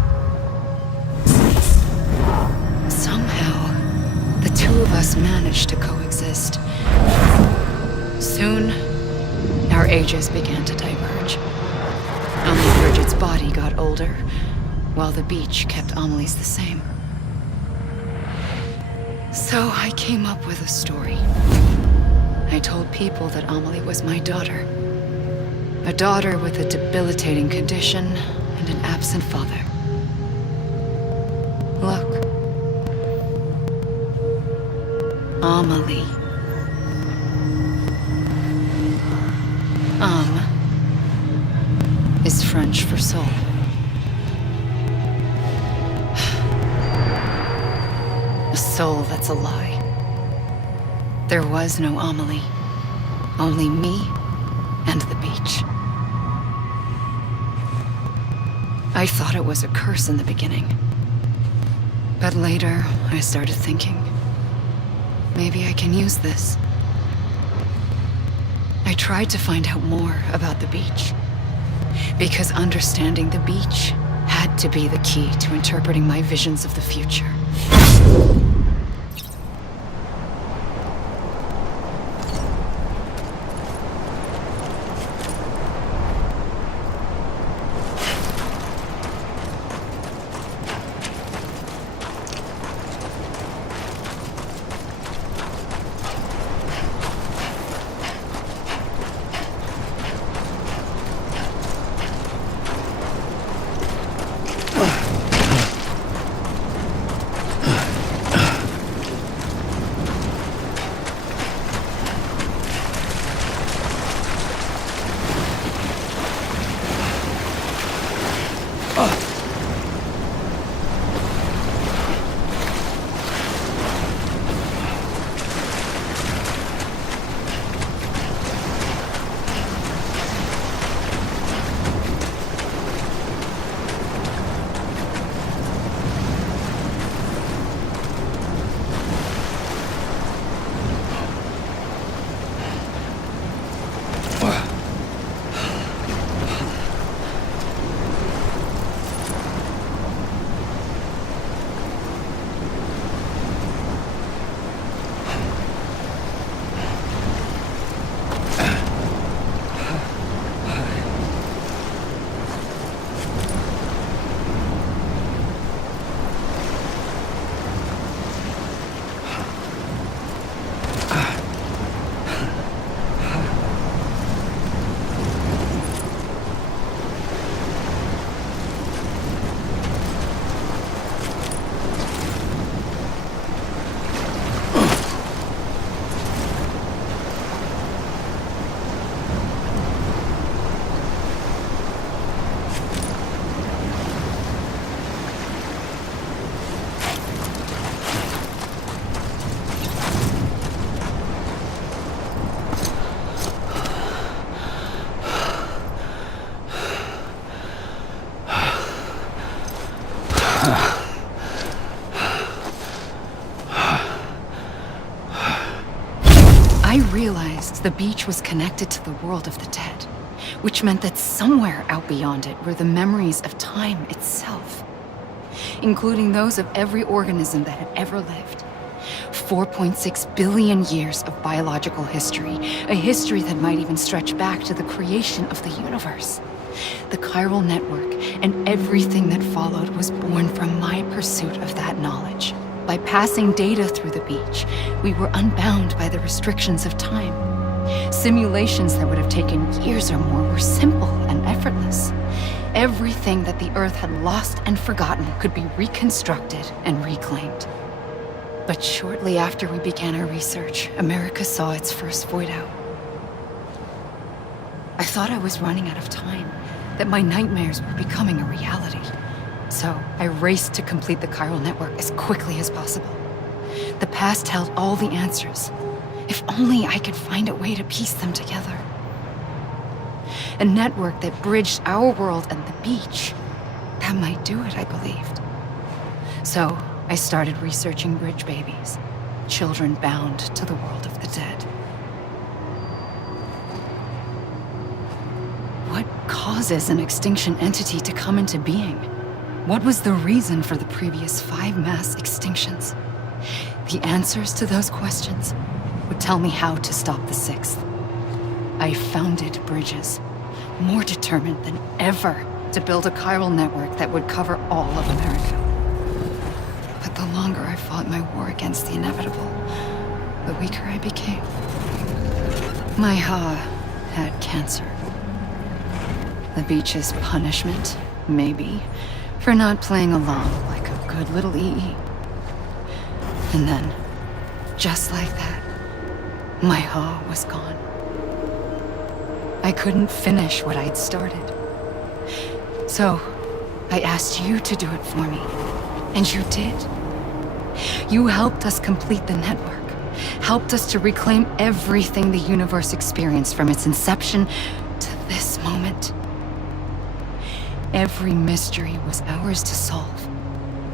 Somehow, the two of us managed to coexist. Soon, our ages began to diverge. Only Bridget's body got older, while the beach kept Amelie's the same. So I came up with a story. I told people that Amelie was my daughter. A daughter with a debilitating condition and an absent father. Look. Amelie. Is French for soul. A soul that's a lie. There was no Amelie. Only me and the beach. I thought it was a curse in the beginning. But later, I started thinking, maybe I can use this. I tried to find out more about the beach. Because understanding the beach had to be the key to interpreting my visions of the future. The beach was connected to the world of the dead, which meant that somewhere out beyond it were the memories of time itself, including those of every organism that had ever lived. 4.6 billion years of biological history, a history that might even stretch back to the creation of the universe. The chiral network and everything that followed was born from my pursuit of that knowledge. By passing data through the beach, we were unbound by the restrictions of time. Simulations that would have taken years or more were simple and effortless. Everything that the Earth had lost and forgotten could be reconstructed and reclaimed. But shortly after we began our research, America saw its first void out. I thought I was running out of time, that my nightmares were becoming a reality. So I raced to complete the chiral network as quickly as possible. The past held all the answers. If only I could find a way to piece them together. A network that bridged our world and the beach. That might do it, I believed. So I started researching bridge babies, children bound to the world of the dead. What causes an extinction entity to come into being? What was the reason for the previous 5 mass extinctions? The answers to those questions would tell me how to stop the 6th. I founded bridges, more determined than ever to build a chiral network that would cover all of America. But the longer I fought my war against the inevitable, the weaker I became. My Ha had cancer. The beach's punishment, maybe, for not playing along like a good little EE. And then, just like that, my Ha was gone. I couldn't finish what I'd started. So, I asked you to do it for me. And you did. You helped us complete the network. Helped us to reclaim everything the universe experienced from its inception to this moment. Every mystery was ours to solve.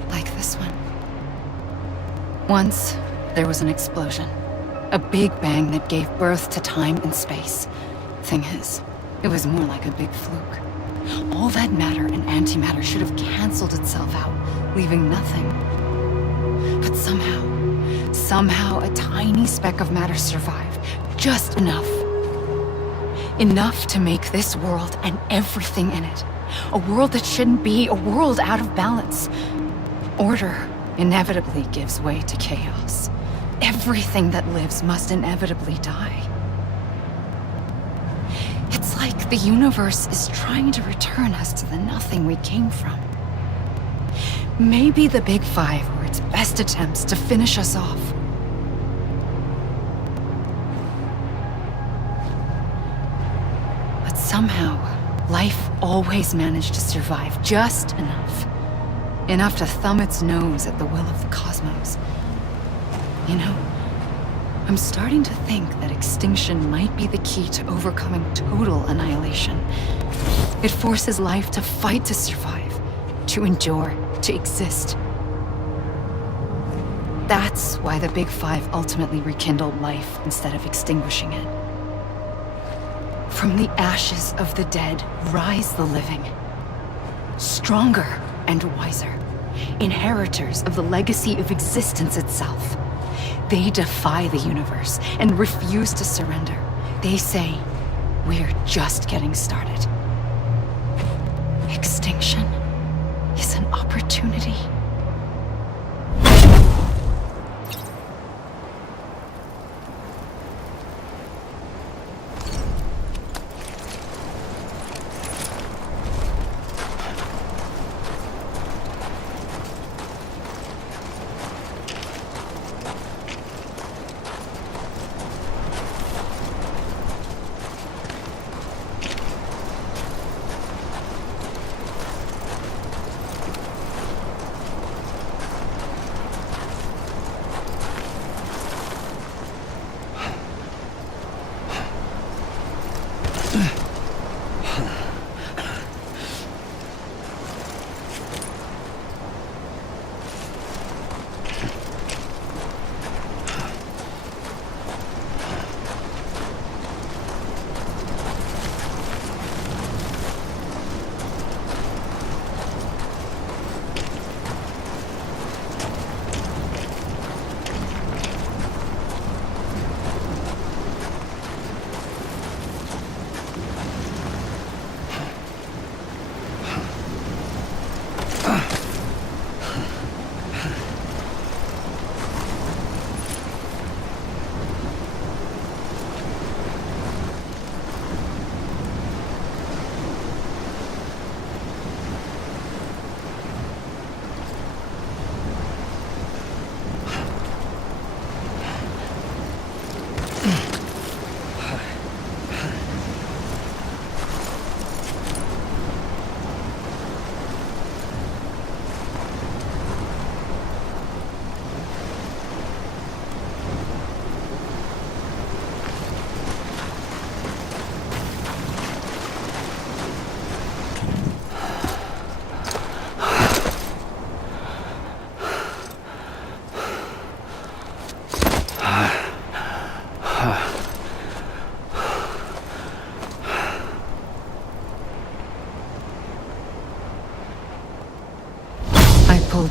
Like this one. Once, there was an explosion. A big bang that gave birth to time and space. Thing is, it was more like a big fluke. All that matter and antimatter should have canceled itself out, leaving nothing. But somehow a tiny speck of matter survived. Just enough. Enough to make this world and everything in it. A world that shouldn't be, a world out of balance. Order inevitably gives way to chaos. Everything that lives must inevitably die. It's like the universe is trying to return us to the nothing we came from. Maybe the Big Five were its best attempts to finish us off. But somehow, life always managed to survive just enough. Enough to thumb its nose at the will of the cosmos. You know, I'm starting to think that extinction might be the key to overcoming total annihilation. It forces life to fight to survive, to endure, to exist. That's why the Big Five ultimately rekindled life instead of extinguishing it. From the ashes of the dead rise the living. Stronger and wiser. Inheritors of the legacy of existence itself. They defy the universe and refuse to surrender. They say, we're just getting started. Extinction is an opportunity.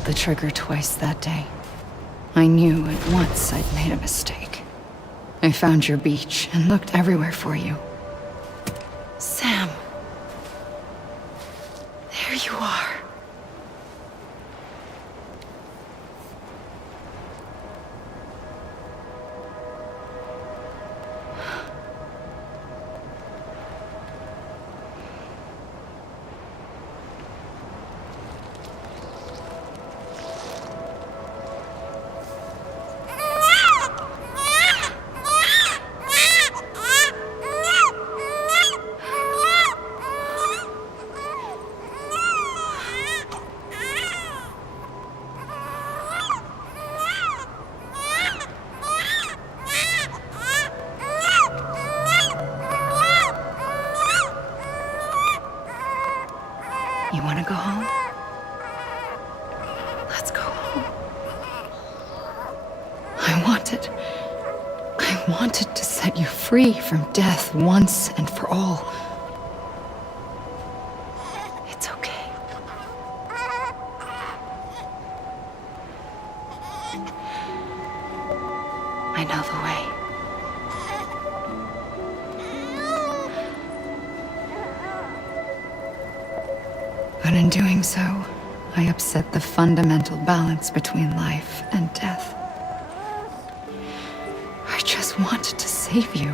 pulled the trigger twice that day. I knew at once I'd made a mistake. I found your beach and looked everywhere for you. Sam. There you are. You want to go home? Let's go home. I wanted to set you free from death once and for all. It's okay. I know the way. But in doing so, I upset the fundamental balance between life and death. I just wanted to save you.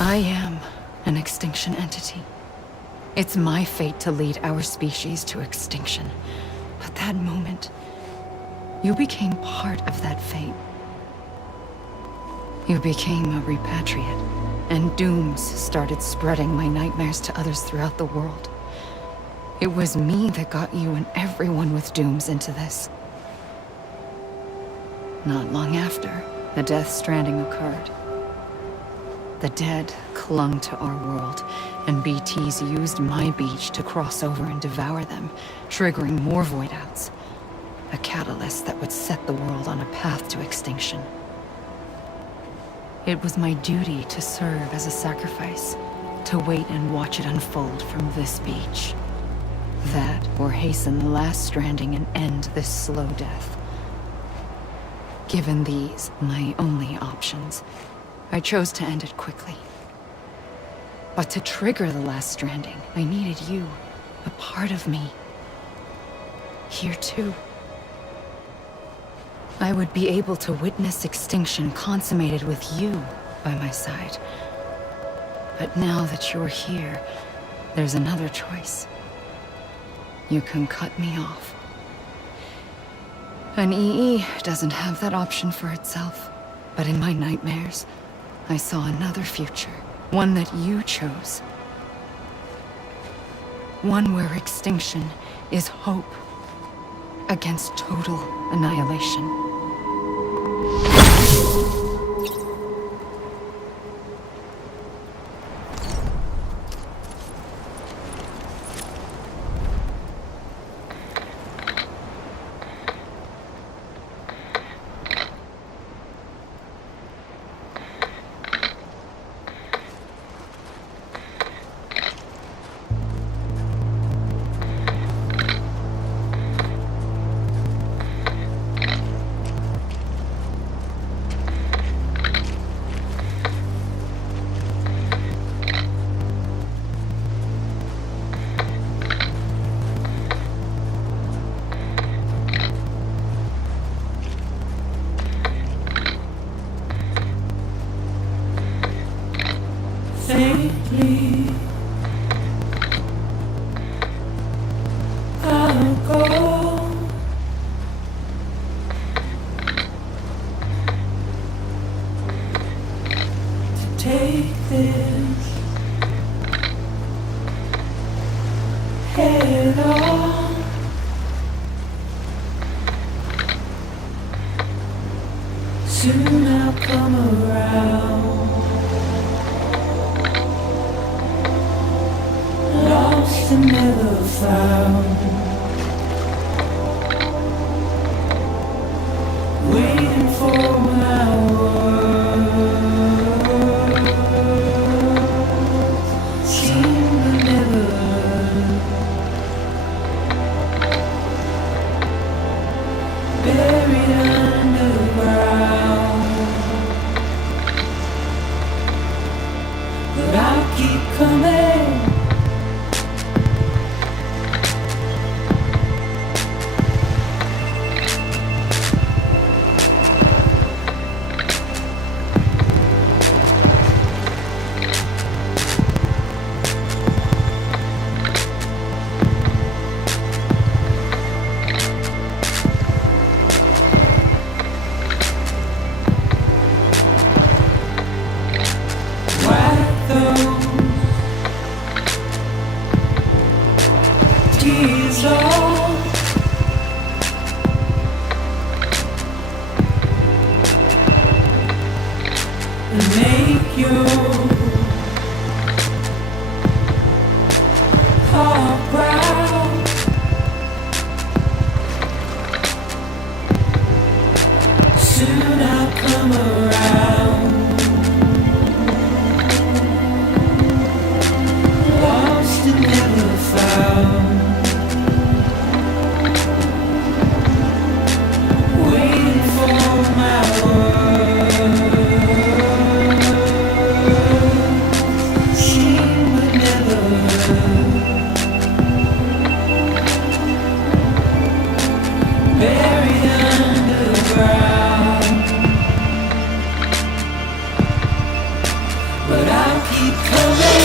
I am an extinction entity. It's my fate to lead our species to extinction. But that moment, you became part of that fate. You became a repatriate, and dooms started spreading my nightmares to others throughout the world. It was me that got you and everyone with dooms into this. Not long after, the Death Stranding occurred. The dead clung to our world, and BTs used my beach to cross over and devour them, triggering more void-outs. A catalyst that would set the world on a path to extinction. It was my duty to serve as a sacrifice, to wait and watch it unfold from this beach. That, or hasten the last stranding and end this slow death. Given these, my only options, I chose to end it quickly. But to trigger the last stranding, I needed you, a part of me. Here too. I would be able to witness extinction consummated with you by my side. But now that you're here, there's another choice. You can cut me off. An EE doesn't have that option for itself. But in my nightmares, I saw another future. One that you chose. One where extinction is hope against total annihilation. Faintly, I'll go to take this head on. Soon I'll come around. Lost and never found. years old. And make your heart proud. Soon I'll come around. Lost and never found. Waiting for my word. Seen but never heard. Buried underground. But I'll keep coming.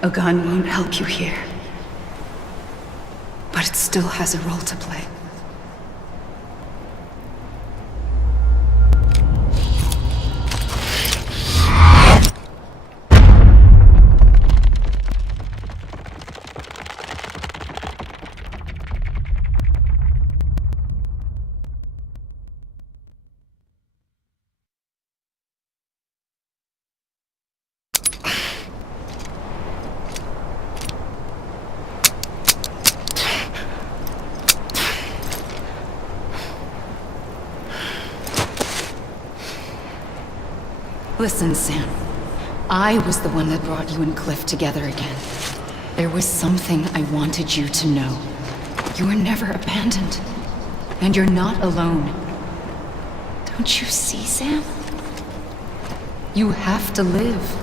A gun won't help you here. But it still has a role to play. Listen, Sam. I was the one that brought you and Cliff together again. There was something I wanted you to know. You were never abandoned. And you're not alone. Don't you see, Sam? You have to live.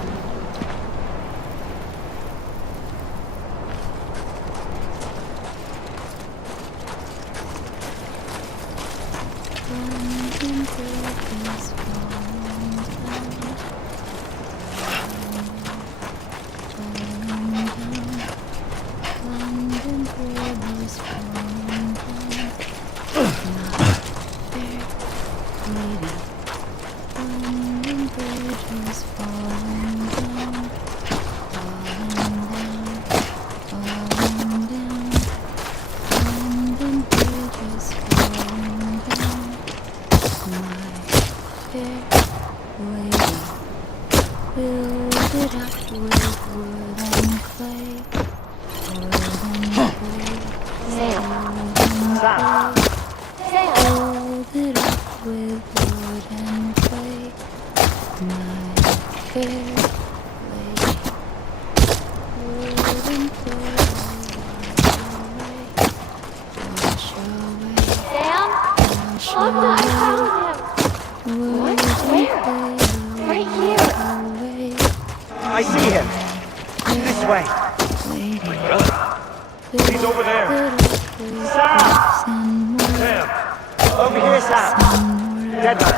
I see him. This way. He's over there. Sam! Sam! Over here, Sam! Deadman!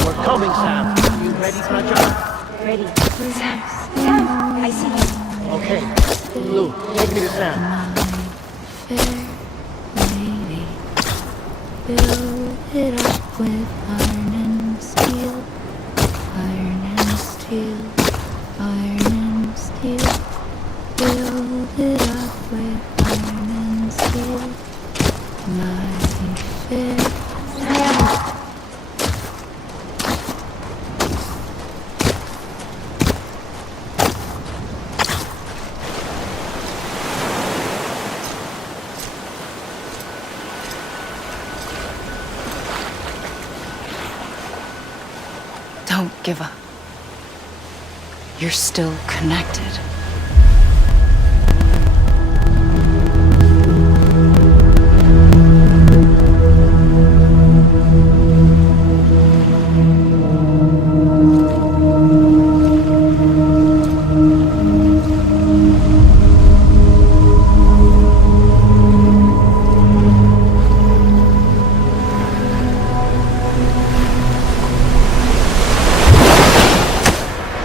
We're coming, Sam. You ready for a job? Ready. Sam! Sam! I see you. Okay. Lou, take me to Sam. Build it up with iron and steel. Iron and steel. Iron and steel. Build it up with iron and steel. My fair Sam. Don't give up. You're still connected.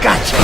Gotcha!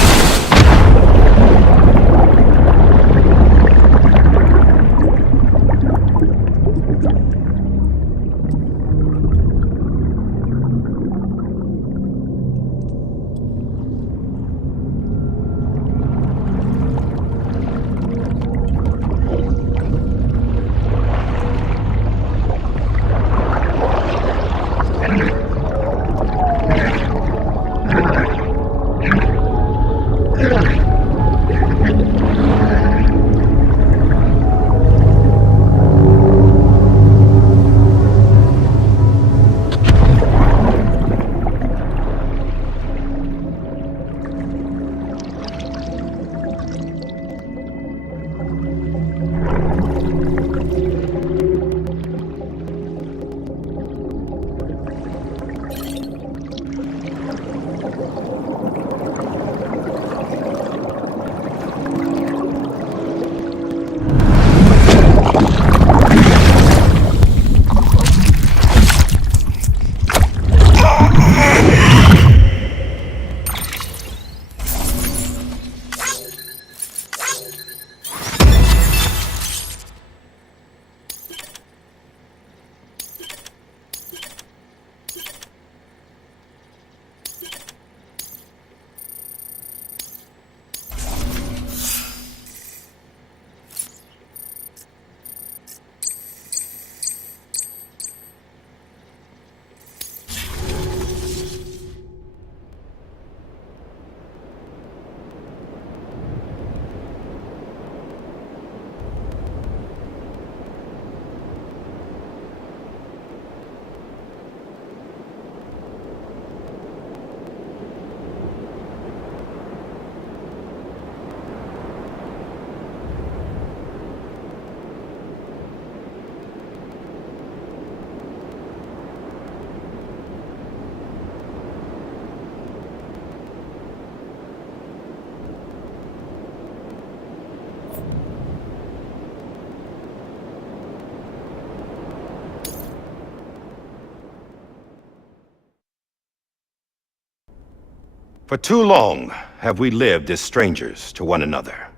For too long have we lived as strangers to one another,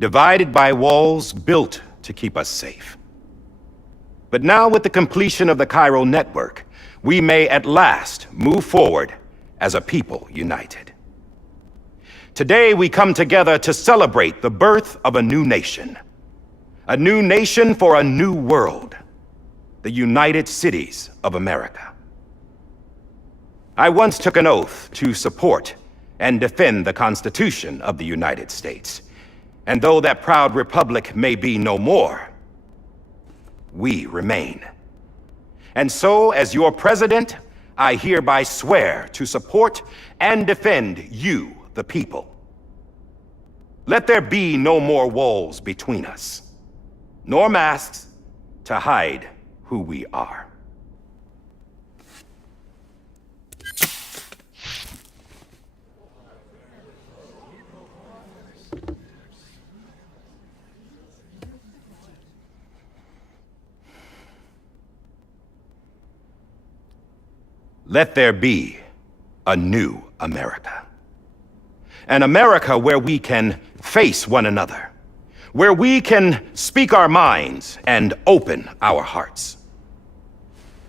divided by walls built to keep us safe. But now, with the completion of the chiral network, we may at last move forward as a people united. Today we come together to celebrate the birth of a new nation. A new nation for a new world. The United Cities of America. I once took an oath to support and defend the Constitution of the United States. And though that proud republic may be no more, we remain. And so, as your president, I hereby swear to support and defend you, the people. Let there be no more walls between us, nor masks to hide who we are. Let there be a new America. An America where we can face one another, where we can speak our minds and open our hearts.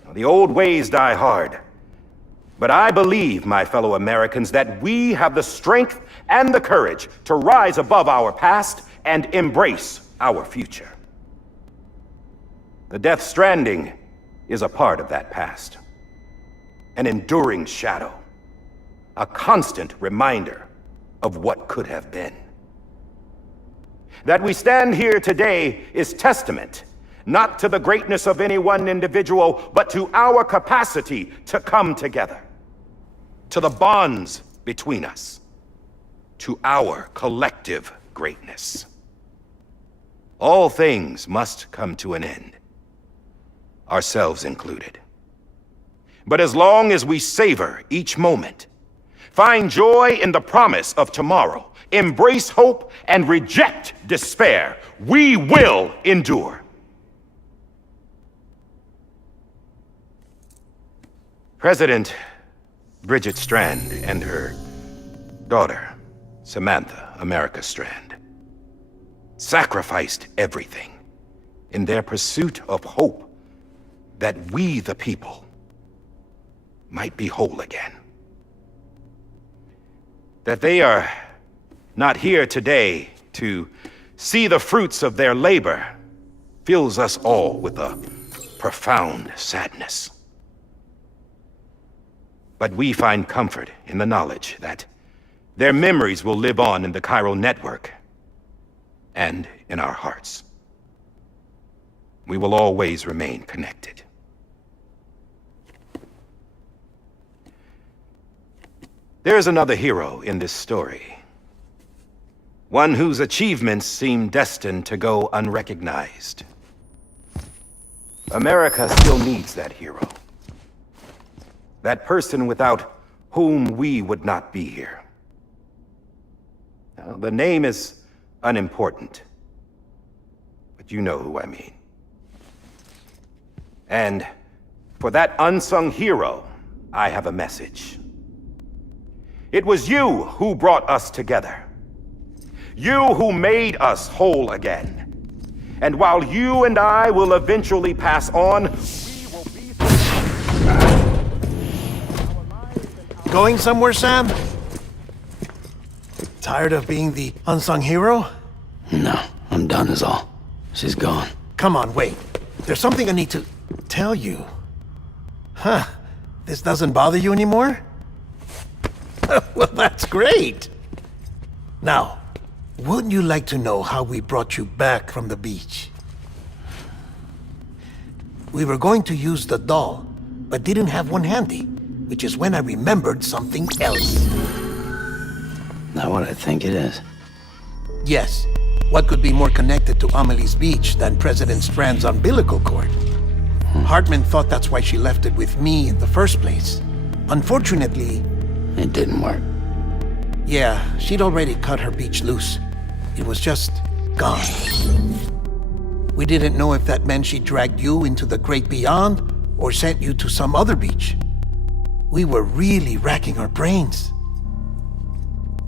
Now, the old ways die hard, but I believe, my fellow Americans, that we have the strength and the courage to rise above our past and embrace our future. The Death Stranding is a part of that past. An enduring shadow, a constant reminder of what could have been. That we stand here today is testament, not to the greatness of any one individual, but to our capacity to come together, to the bonds between us, to our collective greatness. All things must come to an end, ourselves included. But as long as we savor each moment, find joy in the promise of tomorrow, embrace hope, and reject despair, we will endure. President Bridget Strand and her daughter, Samantha America Strand, sacrificed everything in their pursuit of hope that we, the people, might be whole again. That they are not here today to see the fruits of their labor fills us all with a profound sadness. But we find comfort in the knowledge that their memories will live on in the chiral network and in our hearts. We will always remain connected. There is another hero in this story. One whose achievements seem destined to go unrecognized. America still needs that hero. That person without whom we would not be here. Now, the name is unimportant, but you know who I mean. And for that unsung hero, I have a message. It was you who brought us together. You who made us whole again. And while you and I will eventually pass on, we will be... Going somewhere, Sam? Tired of being the unsung hero? No, I'm done is all. She's gone. Come on, wait. There's something I need to tell you. Huh. This doesn't bother you anymore? Well, that's great. Now, wouldn't you like to know how we brought you back from the beach? We were going to use the doll, but didn't have one handy, which is when I remembered something else. Not what I think it is. Yes. What could be more connected to Amelie's beach than President Strand's umbilical cord? Hartman thought that's why she left it with me in the first place. Unfortunately... It didn't work. Yeah, she'd already cut her beach loose. It was just gone. We didn't know if that meant she dragged you into the great beyond or sent you to some other beach. We were really racking our brains.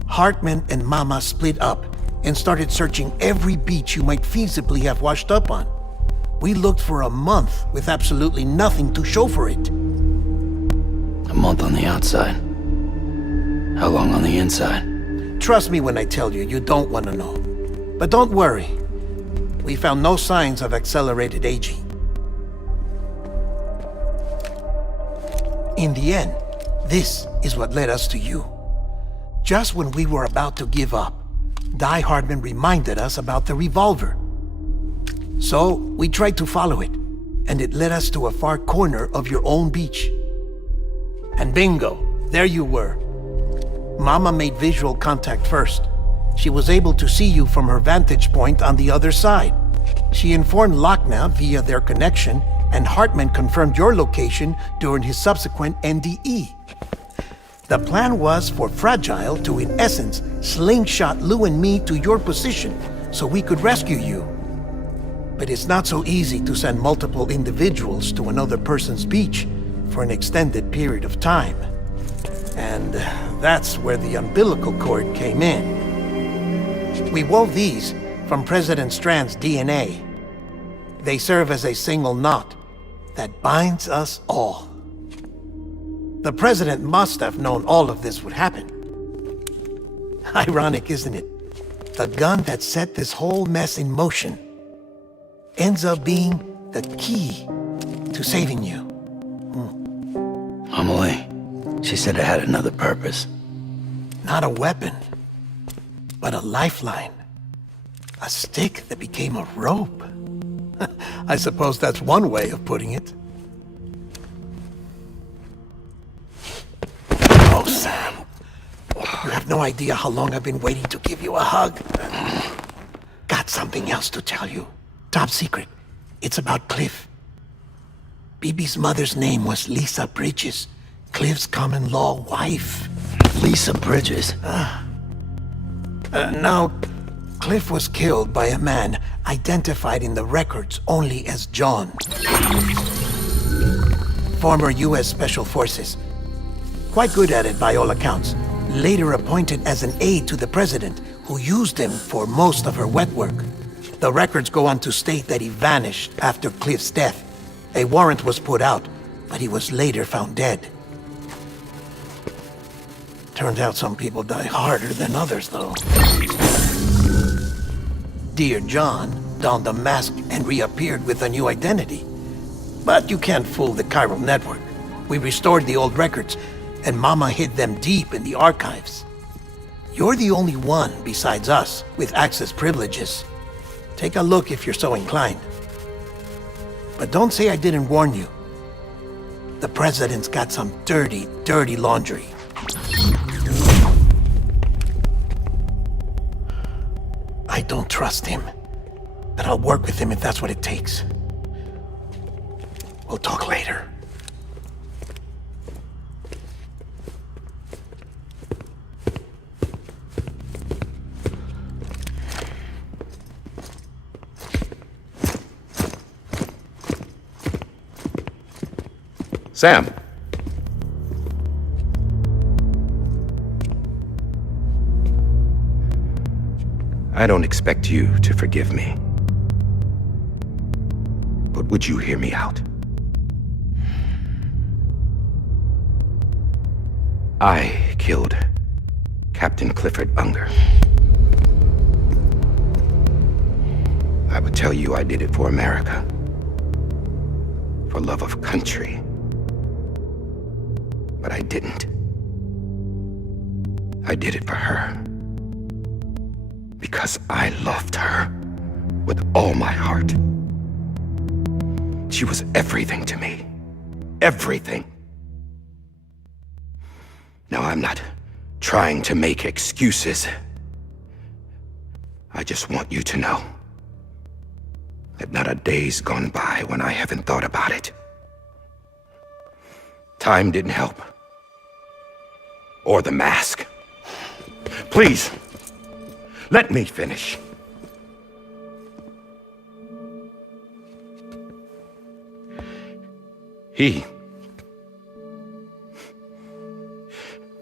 Hartman and Mama split up and started searching every beach you might feasibly have washed up on. We looked for a month with absolutely nothing to show for it. A month on the outside. How long on the inside? Trust me when I tell you, you don't want to know. But don't worry. We found no signs of accelerated aging. In the end, this is what led us to you. Just when we were about to give up, Die Hardman reminded us about the revolver. So, we tried to follow it, and it led us to a far corner of your own beach. And bingo, there you were. Mama made visual contact first. She was able to see you from her vantage point on the other side. She informed Lochna via their connection, and Hartman confirmed your location during his subsequent NDE. The plan was for Fragile to, in essence, slingshot Lou and me to your position so we could rescue you. But it's not so easy to send multiple individuals to another person's beach for an extended period of time. And that's where the umbilical cord came in. We wove these from President Strand's DNA. They serve as a single knot that binds us all. The President must have known all of this would happen. Ironic, isn't it? The gun that set this whole mess in motion ends up being the key to saving you. Amelie, she said it had another purpose. Not a weapon, but a lifeline. A stick that became a rope. I suppose that's one way of putting it. Oh, Sam. You have no idea how long I've been waiting to give you a hug. Got something else to tell you. Top secret. It's about Cliff. Bibi's mother's name was Lisa Bridges, Cliff's common-law wife. Lisa Bridges? Now, Cliff was killed by a man identified in the records only as John. Former U.S. Special Forces. Quite good at it by all accounts. Later appointed as an aide to the president, who used him for most of her wet work. The records go on to state that he vanished after Cliff's death. A warrant was put out, but he was later found dead. Turns out some people die harder than others, though. Dear John donned a mask and reappeared with a new identity. But you can't fool the chiral network. We restored the old records, and Mama hid them deep in the archives. You're the only one besides us with access privileges. Take a look if you're so inclined. But don't say I didn't warn you. The president's got some dirty, dirty laundry. I don't trust him, but I'll work with him if that's what it takes. We'll talk later. Sam. I don't expect you to forgive me. But would you hear me out? I killed Captain Clifford Unger. I would tell you I did it for America. For love of country. But I didn't. I did it for her. Because I loved her with all my heart. She was everything to me. Everything. Now, I'm not trying to make excuses. I just want you to know that not a day's gone by when I haven't thought about it. Time didn't help. Or the mask. Please, let me finish.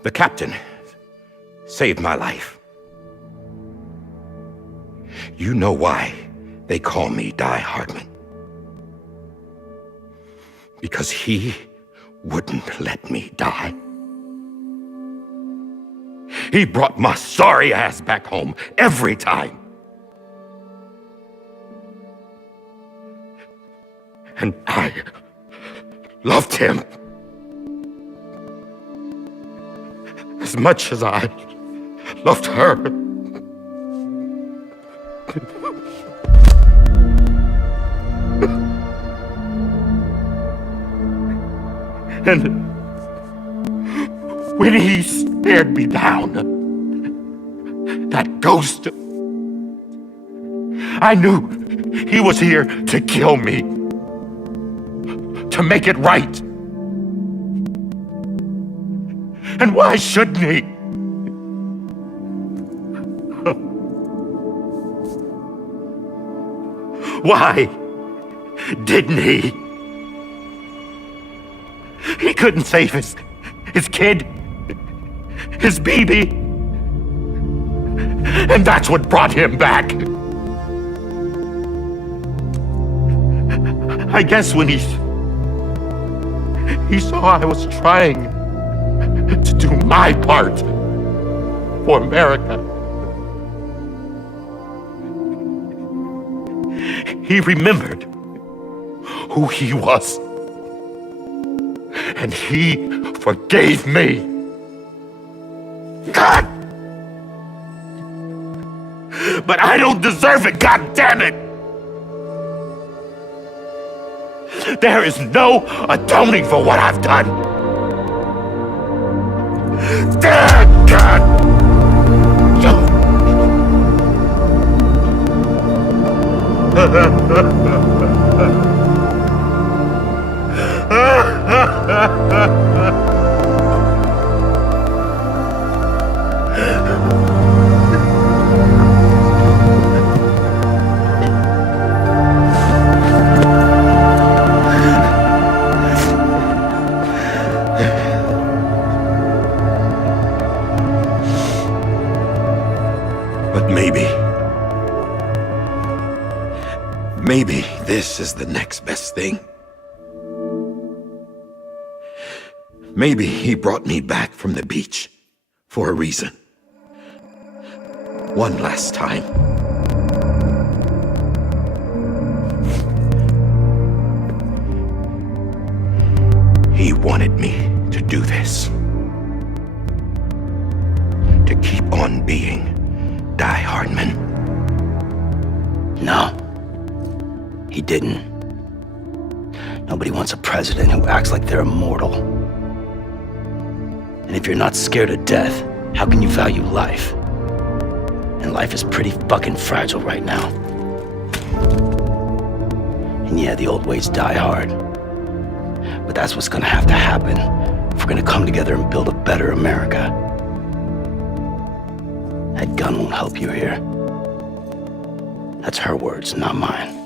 The captain saved my life. You know why they call me Die Hardman? Because he wouldn't let me die. He brought my sorry ass back home every time. And I loved him as much as I loved her. And when he stared me down, that ghost, I knew he was here to kill me, to make it right. And why shouldn't he? Why didn't he? He couldn't save his kid, his baby. And that's what brought him back. I guess when he saw I was trying to do my part for America, he remembered who he was. And he forgave me. God! But I don't deserve it, God damn it! There is no atoning for what I've done. Damn God! But maybe this is the next best thing. Maybe he brought me back from the beach for a reason. One last time. He wanted me to do this. To keep on being Die Hardman. No. He didn't. Nobody wants a president who acts like they're immortal. And if you're not scared of death, how can you value life? And life is pretty fucking fragile right now. And yeah, the old ways die hard. But that's what's gonna have to happen if we're gonna come together and build a better America. That gun won't help you here. That's her words, not mine.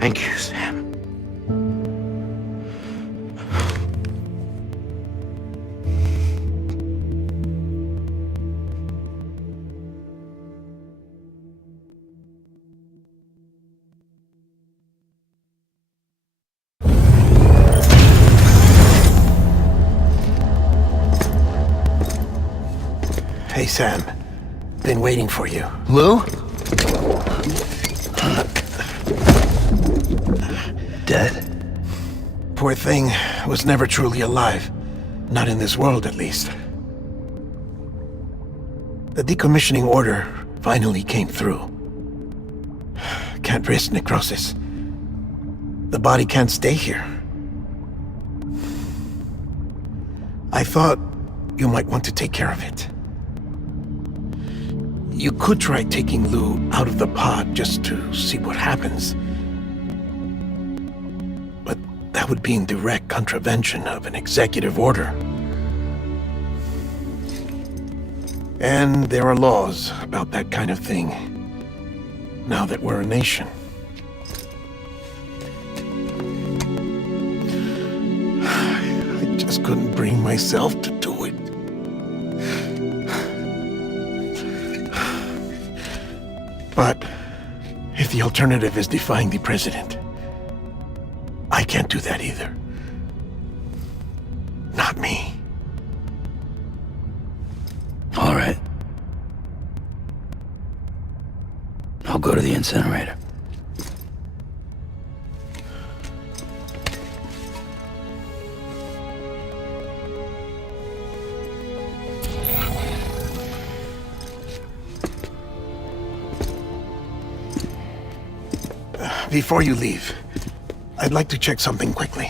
Thank you, Sam. Hey, Sam. Been waiting for you. Lou? Dead? Poor thing was never truly alive. Not in this world, at least. The decommissioning order finally came through. Can't risk necrosis. The body can't stay here. I thought you might want to take care of it. You could try taking Lou out of the pod just to see what happens. But that would be in direct contravention of an executive order. And there are laws about that kind of thing, now that we're a nation. just couldn't bring myself to do it. But if the alternative is defying the president, I can't do that either. Not me. All right. I'll go to the incinerator. Before you leave, I'd like to check something quickly.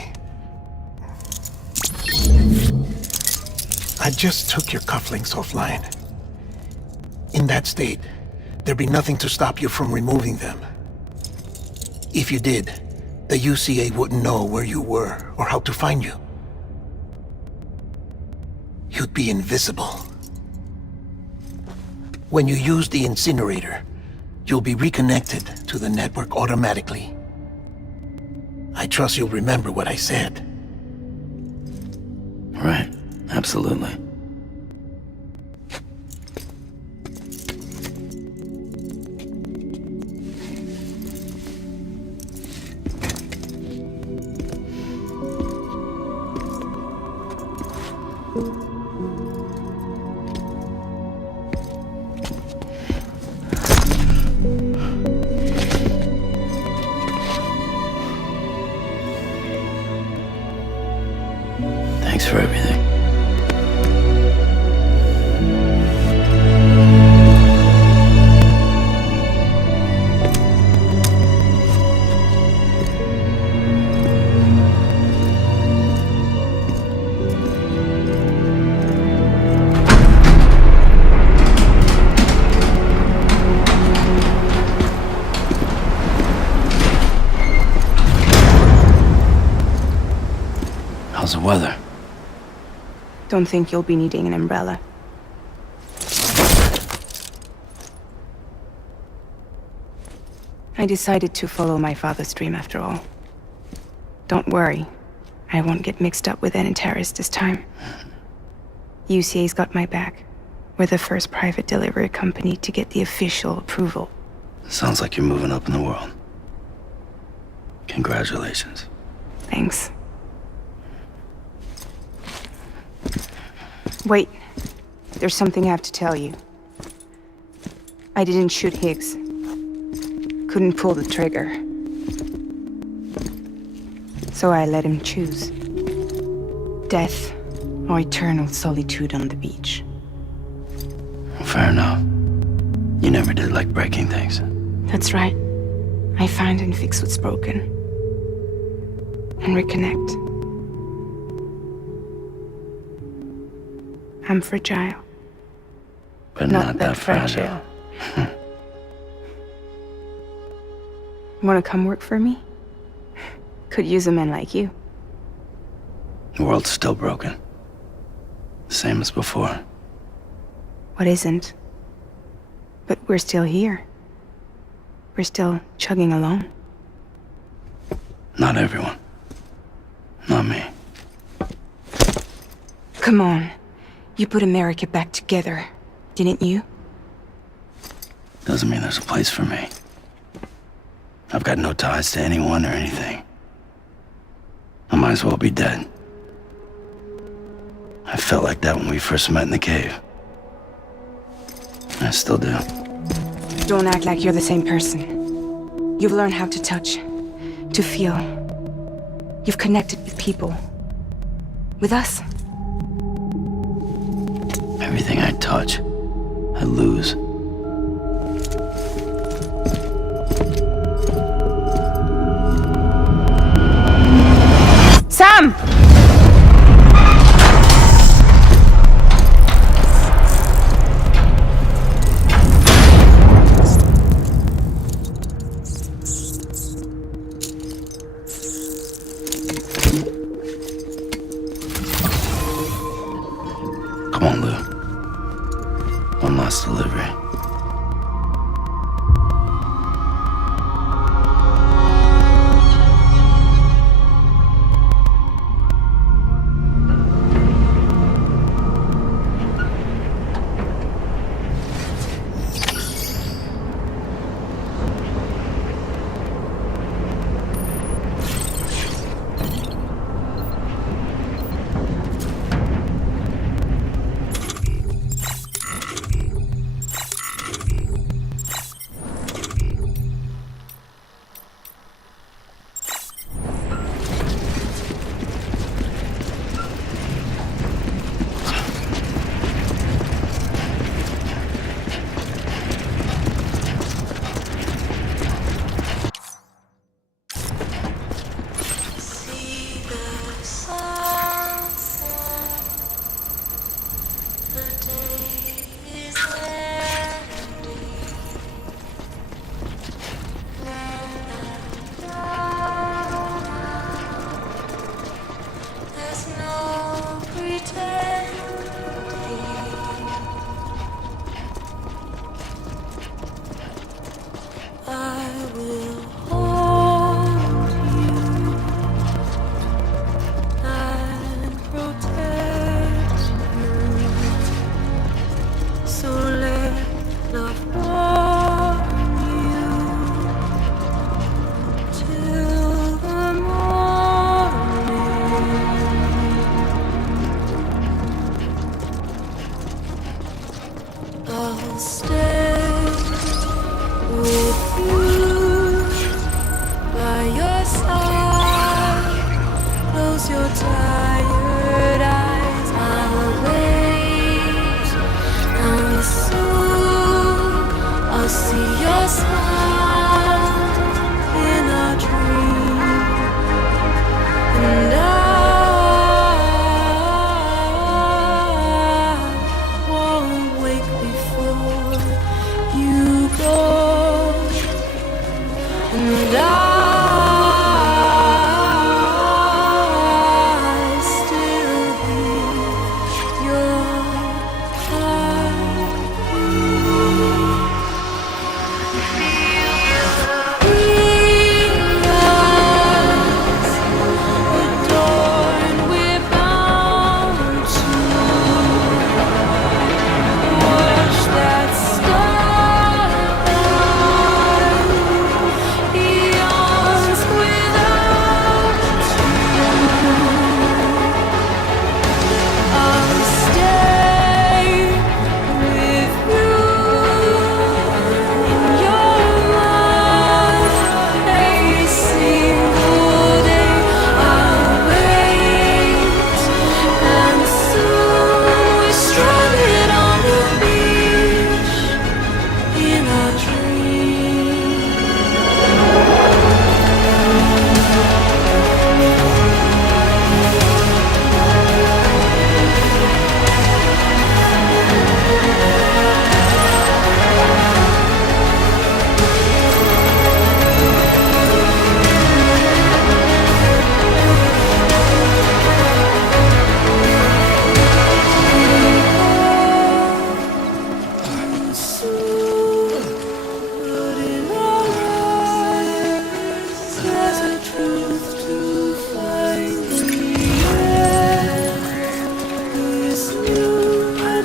I just took your cufflinks offline. In that state, there'd be nothing to stop you from removing them. If you did, the UCA wouldn't know where you were or how to find you. You'd be invisible. When you use the incinerator, you'll be reconnected to the network automatically. I trust you'll remember what I said. Right. Absolutely. Thanks for everything. How's the weather? Don't think you'll be needing an umbrella. I decided to follow my father's dream after all. Don't worry, I won't get mixed up with any terrorists this time. UCA's got my back. We're the first private delivery company to get the official approval. Sounds like you're moving up in the world. Congratulations. Thanks. Wait, there's something I have to tell you. I didn't shoot Higgs. Couldn't pull the trigger. So I let him choose. Death or eternal solitude on the beach. Fair enough. You never did like breaking things. That's right. I find and fix what's broken. And reconnect. I'm fragile. But not that fragile. Wanna come work for me? Could use a man like you. The world's still broken. Same as before. What isn't? But we're still here. We're still chugging along. Not everyone. Not me. Come on. You put America back together, didn't you? Doesn't mean there's a place for me. I've got no ties to anyone or anything. I might as well be dead. I felt like that when we first met in the cave. I still do. Don't act like you're the same person. You've learned how to touch, to feel. You've connected with people. With us. Everything I touch, I lose. Sam! Come on, Lou. One last delivery. your smile in a dream, and I won't wake before you go, and I still hear your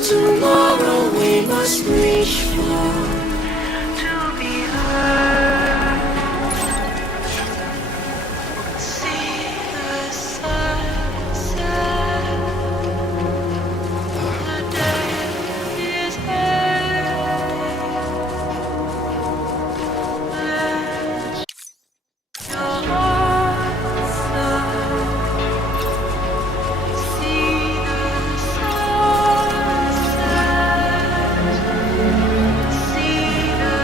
tomorrow we must reach for to be heard. See the sunset. The day is here. Let your heart sigh. See the sunset. See the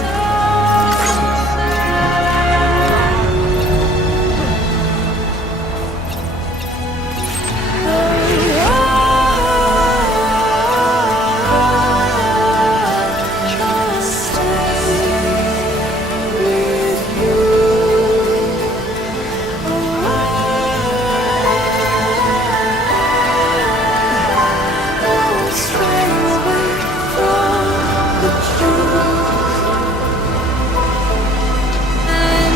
sunset. Just stay with you. Don't stray away from the truth. And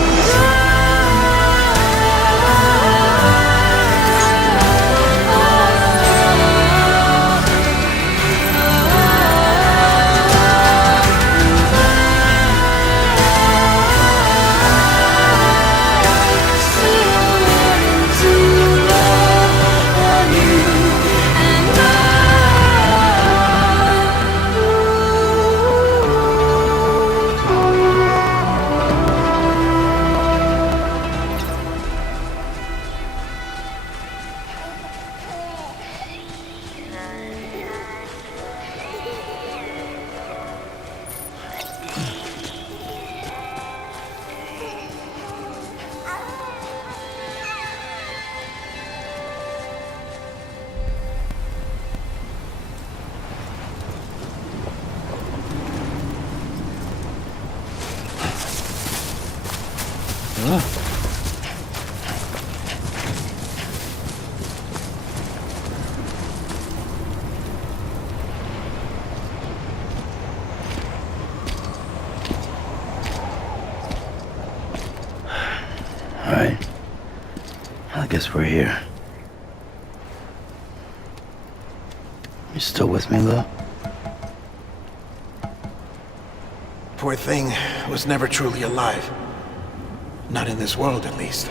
All right. I guess we're here. You still with me, Lou? Poor thing was never truly alive. Not in this world, at least.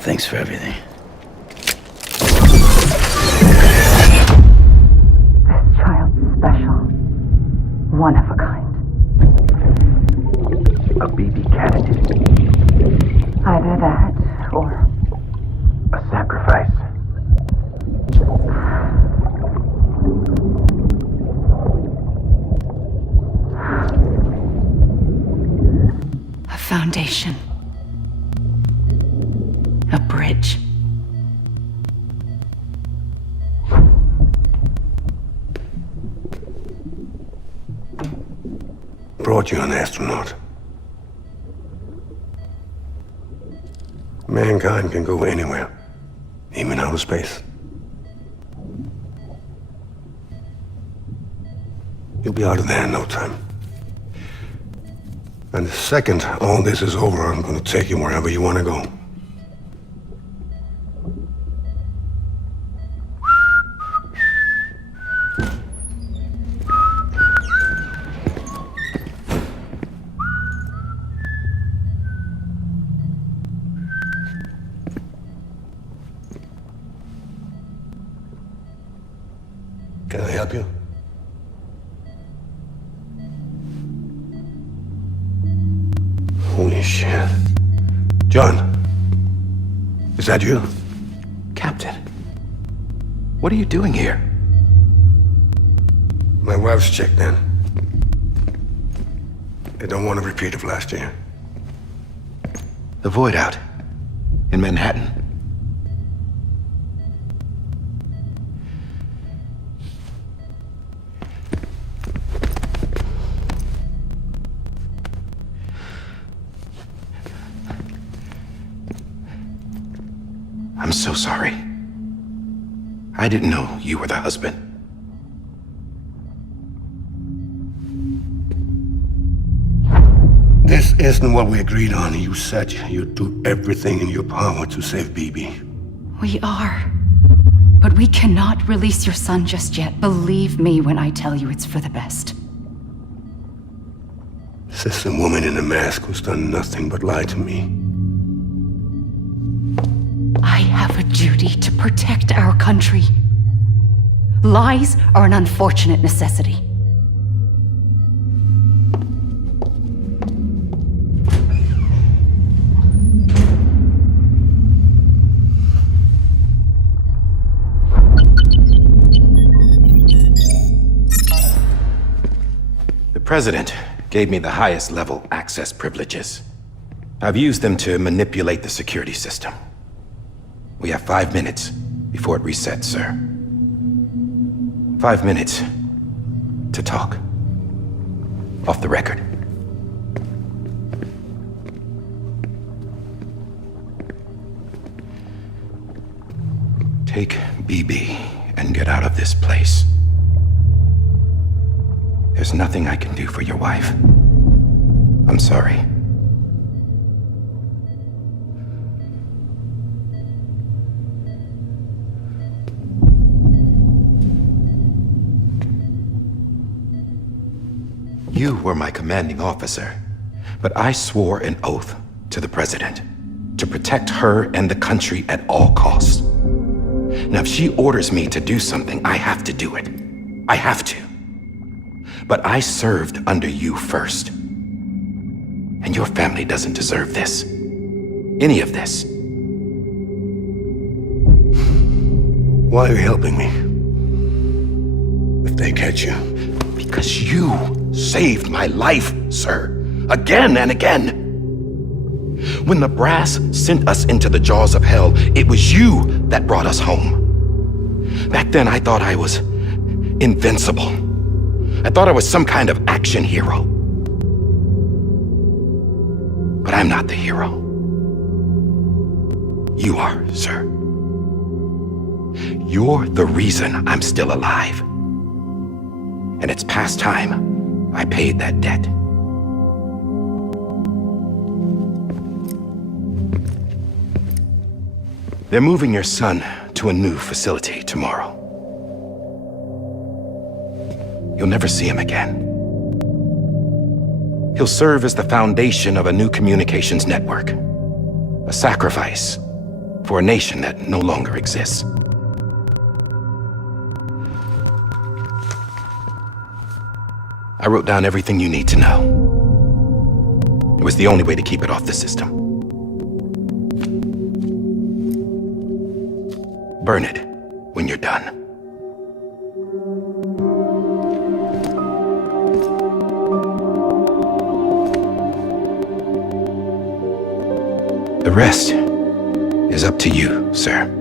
Thanks for everything. This child's special. One of a kind. A baby candidate. Either that, or A sacrifice. a 1 foundation. A bridge. Brought you an astronaut. Mankind can go anywhere, even outer space. You'll be out of there in no time. And the second all this is over, I'm gonna take you wherever you wanna go. Can I help you? Holy shit. John, is that you? Captain, what are you doing here? My wife's checked in. They don't want a repeat of last year. The void out in Manhattan. I'm so sorry. I didn't know you were the husband. This isn't what we agreed on. You said you'd do everything in your power to save Bibi. We are. But we cannot release your son just yet. Believe me when I tell you it's for the best. This is a woman in a mask who's done nothing but lie to me. I have a duty to protect our country. Lies are an unfortunate necessity. The President gave me the highest level access privileges. I've used them to manipulate the security system. We have 5 minutes before it resets, sir. 5 minutes to talk. Off the record. Take BB and get out of this place. There's nothing I can do for your wife. I'm sorry. You were my commanding officer, but I swore an oath to the President to protect her and the country at all costs. Now, if she orders me to do something, I have to do it. I have to. But I served under you first. And your family doesn't deserve this. Any of this. Why are you helping me? If they catch you. Because you saved my life, sir. Again and again. When the brass sent us into the jaws of hell, it was you that brought us home. Back then, I thought I was invincible. I thought I was some kind of action hero. But I'm not the hero. You are, sir. You're the reason I'm still alive. And it's past time I paid that debt. They're moving your son to a new facility tomorrow. You'll never see him again. He'll serve as the foundation of a new communications network. A sacrifice for a nation that no longer exists. I wrote down everything you need to know. It was the only way to keep it off the system. Burn it when you're done. The rest is up to you, sir.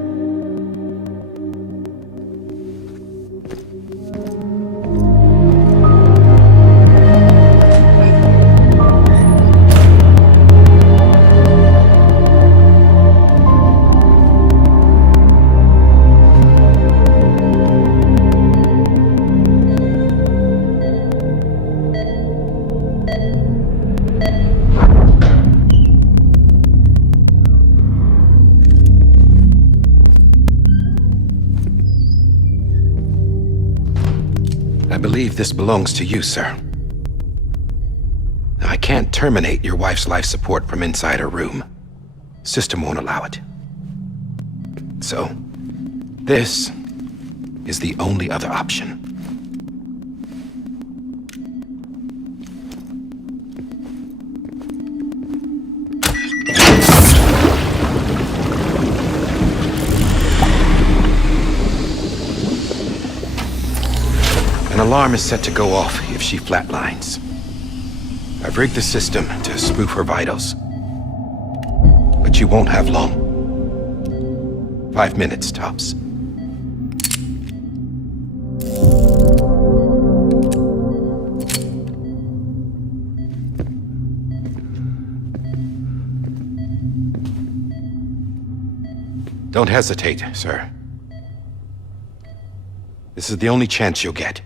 I believe this belongs to you, sir. I can't terminate your wife's life support from inside her room. System won't allow it. So, this is the only other option. An alarm is set to go off if she flatlines. I've rigged the system to spoof her vitals. But you won't have long. 5 minutes, tops. Don't hesitate, sir. This is the only chance you'll get.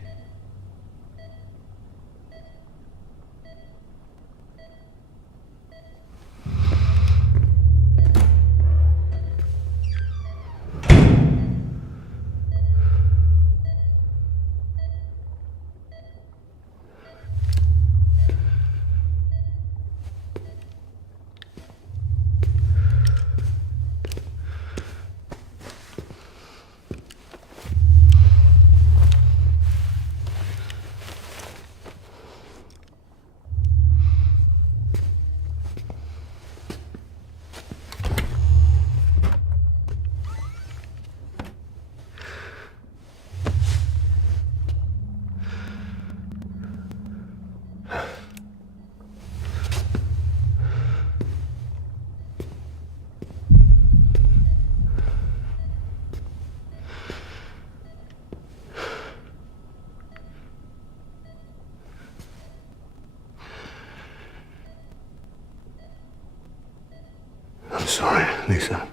I'm sorry, Lisa.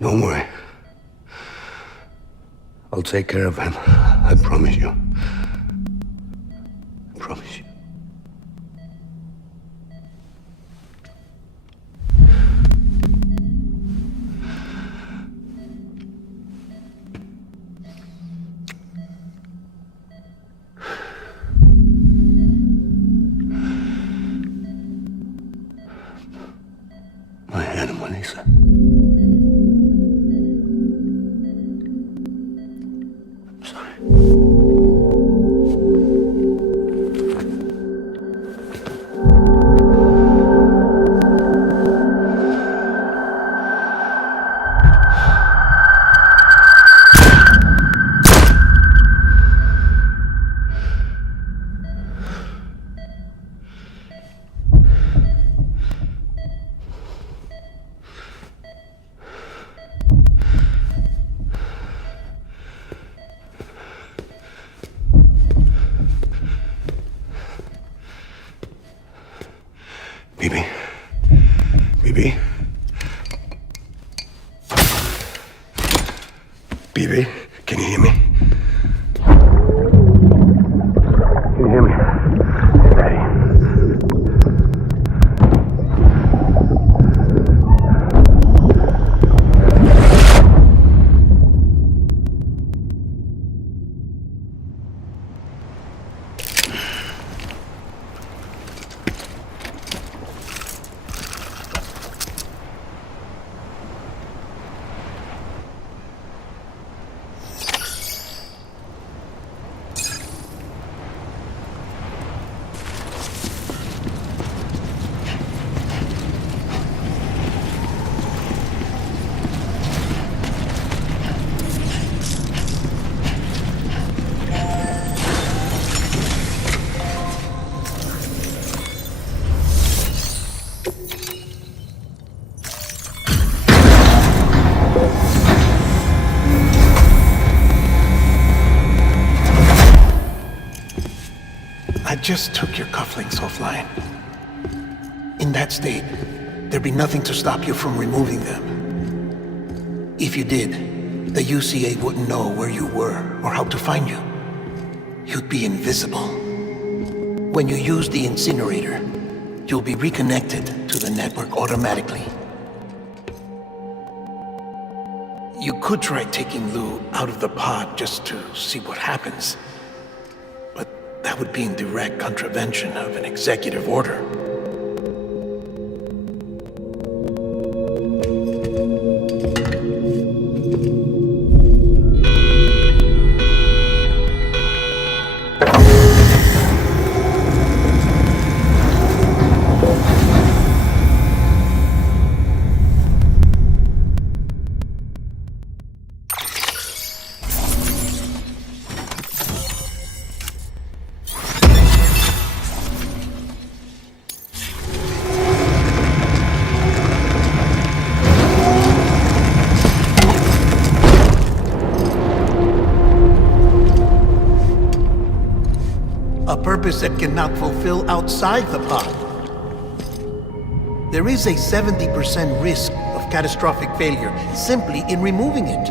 Don't worry. I'll take care of him. I promise you. I promise you. My animal, Lisa. I'm sorry. Bibi. Bibi. Bibi, can you hear me? Can you hear me? Daddy. I just took your cufflinks offline. In that state, there'd be nothing to stop you from removing them. If you did, the UCA wouldn't know where you were or how to find you. You'd be invisible. When you use the incinerator, you'll be reconnected to the network automatically. You could try taking Lou out of the pod just to see what happens. But that would be in direct contravention of an executive order. That cannot fulfill outside the pod. There is a 70% risk of catastrophic failure simply in removing it.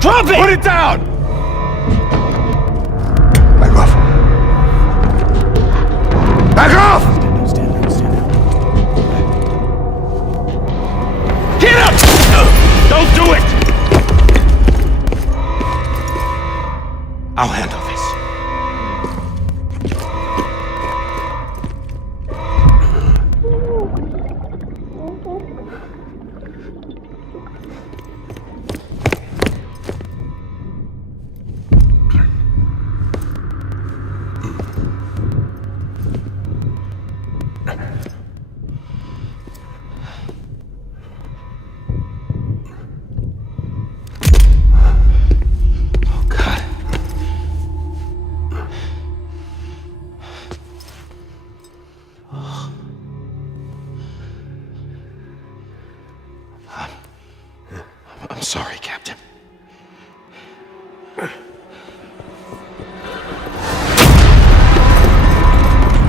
Drop it! Put it down! Back off. Back off! Get up! Don't do it! I'll handle this. I'm sorry, Captain.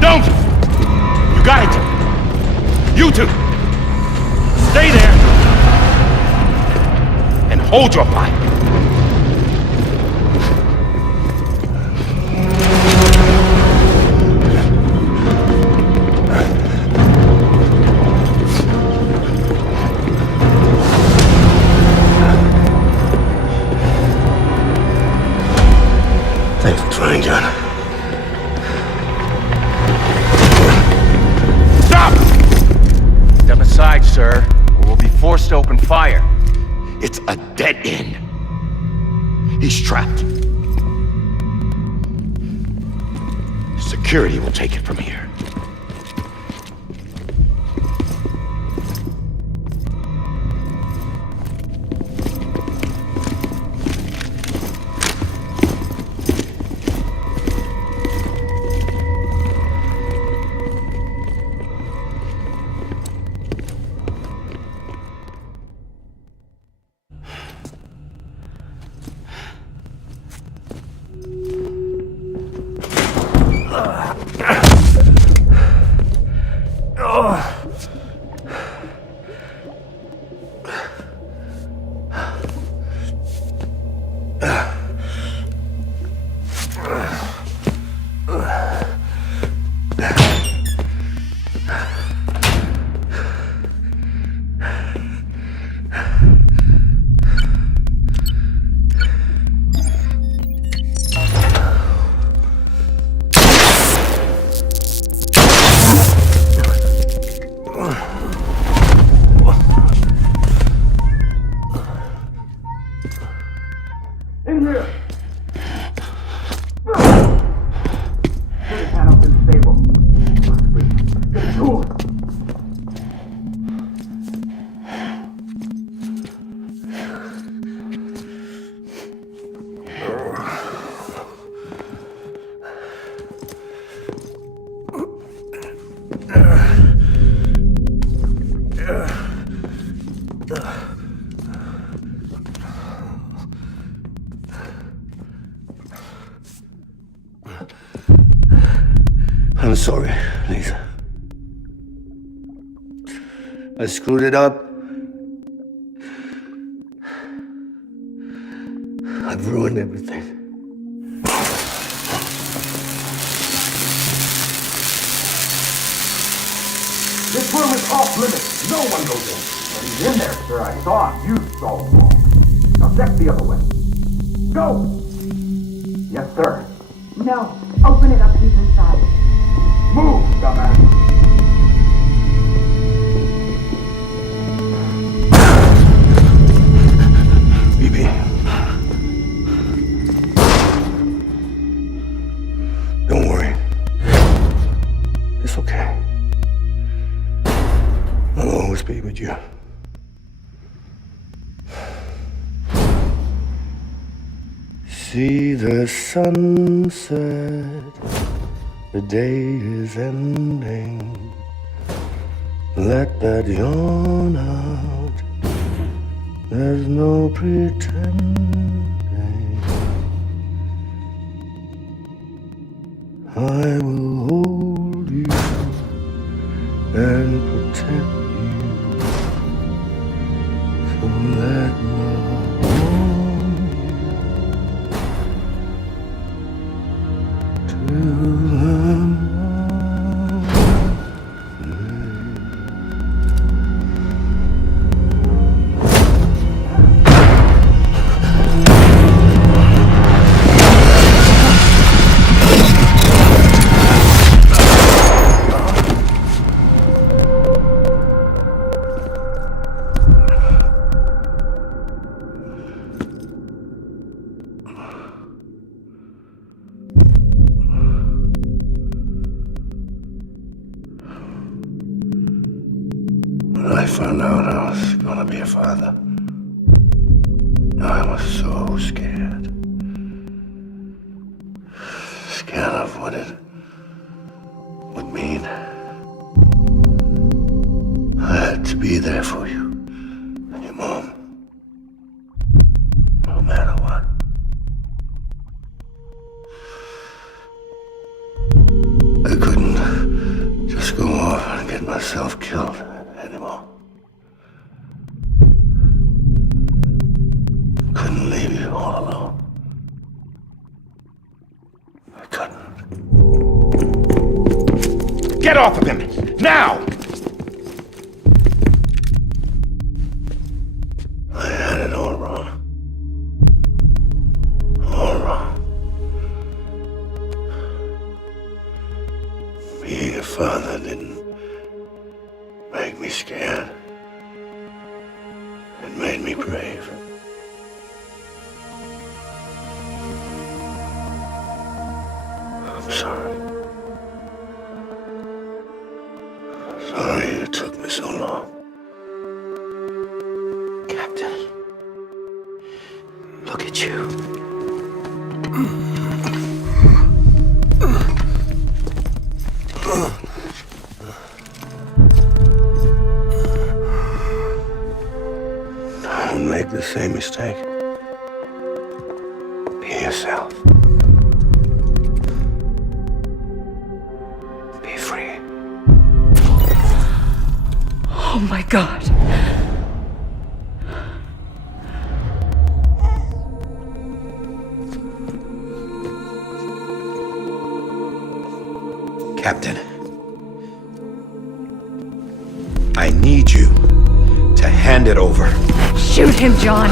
Don't! You got it! You two! Stay there! And hold your fire! Thanks for trying, John. Stop! Step aside, sir, or we'll be forced to open fire. It's a dead end. He's trapped. Security will take it from here. I'm sorry, Lisa. I screwed it up. I've ruined everything. This room is off limits. No one goes in. But he's in there, sir. I saw him. You saw him wrong. Now check the other way. Go! Yes, sir. No. Open it up. He's inside. Move, dumbass. BB. Don't worry. It's okay. I'll always be with you. See the sunset. The day is ending. Let that yawn out. There's no pretending. I will hold you and protect you. So let love warm you till I'm When I found out I was gonna be a father, I was so scared. Scared of what it would mean. I had to be there for you and your mom. Get off of him! Now! I had it all wrong. All wrong. Being a father didn't make me scared. It made me brave. I'm sorry. Sorry it took me so long. Captain, look at you. Don't make the same mistake. Be yourself. Be free. Oh my God. Captain, I need you to hand it over. Shoot him, John.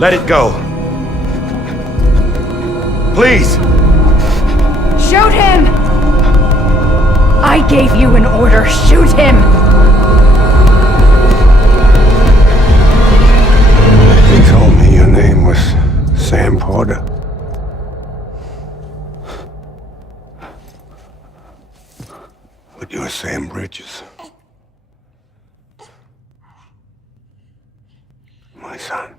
Let it go. Please. Shoot him! I gave you an order. Shoot him! He told me your name was Sam Porter. But you're Sam Bridges. My son.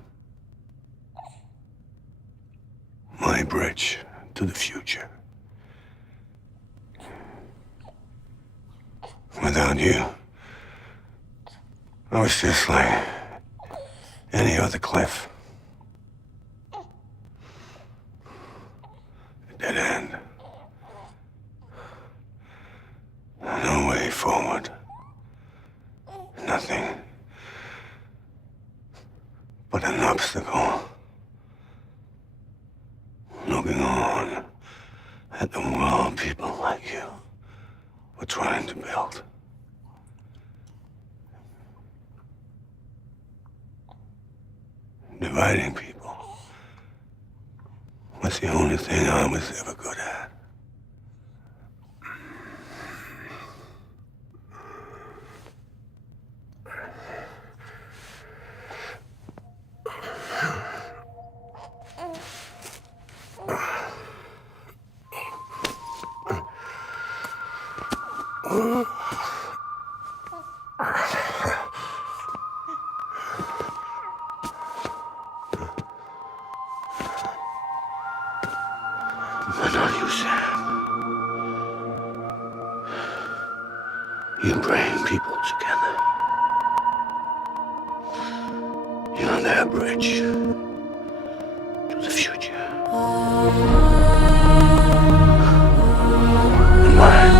My bridge to the future. Without you, I was just like any other Cliff. A dead end. No way forward. Nothing but an obstacle. Looking on at the world people like you were trying to build. Dividing people was the only thing I was ever good at. But not you, Sam. You bring people together. You're their bridge to the future. And mine.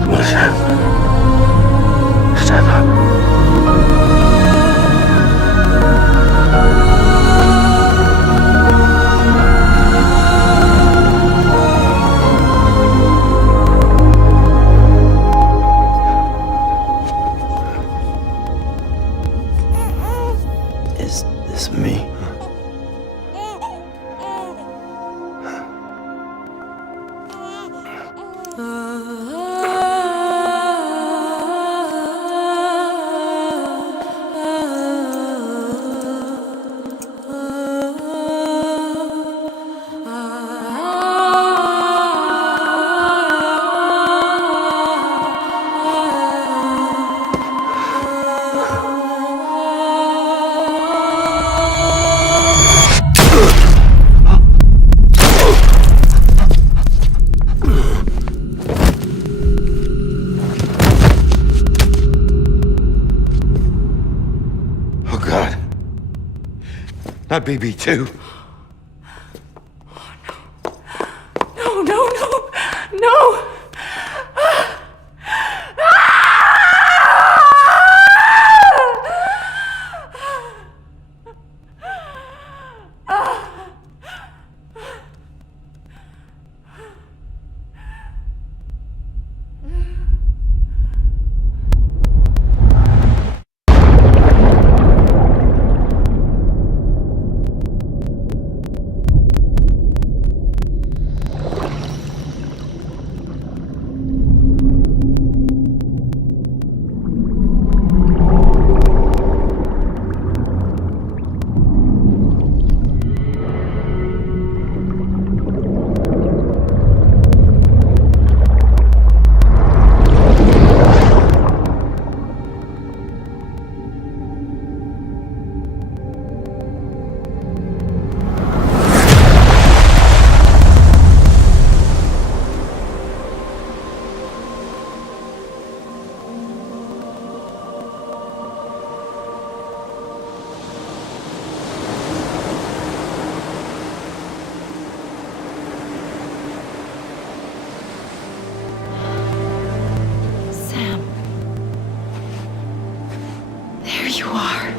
Come on, Sam. Stand up. Is this me? Oh, God. Not BB2. No, no, no, no! Ah! you are.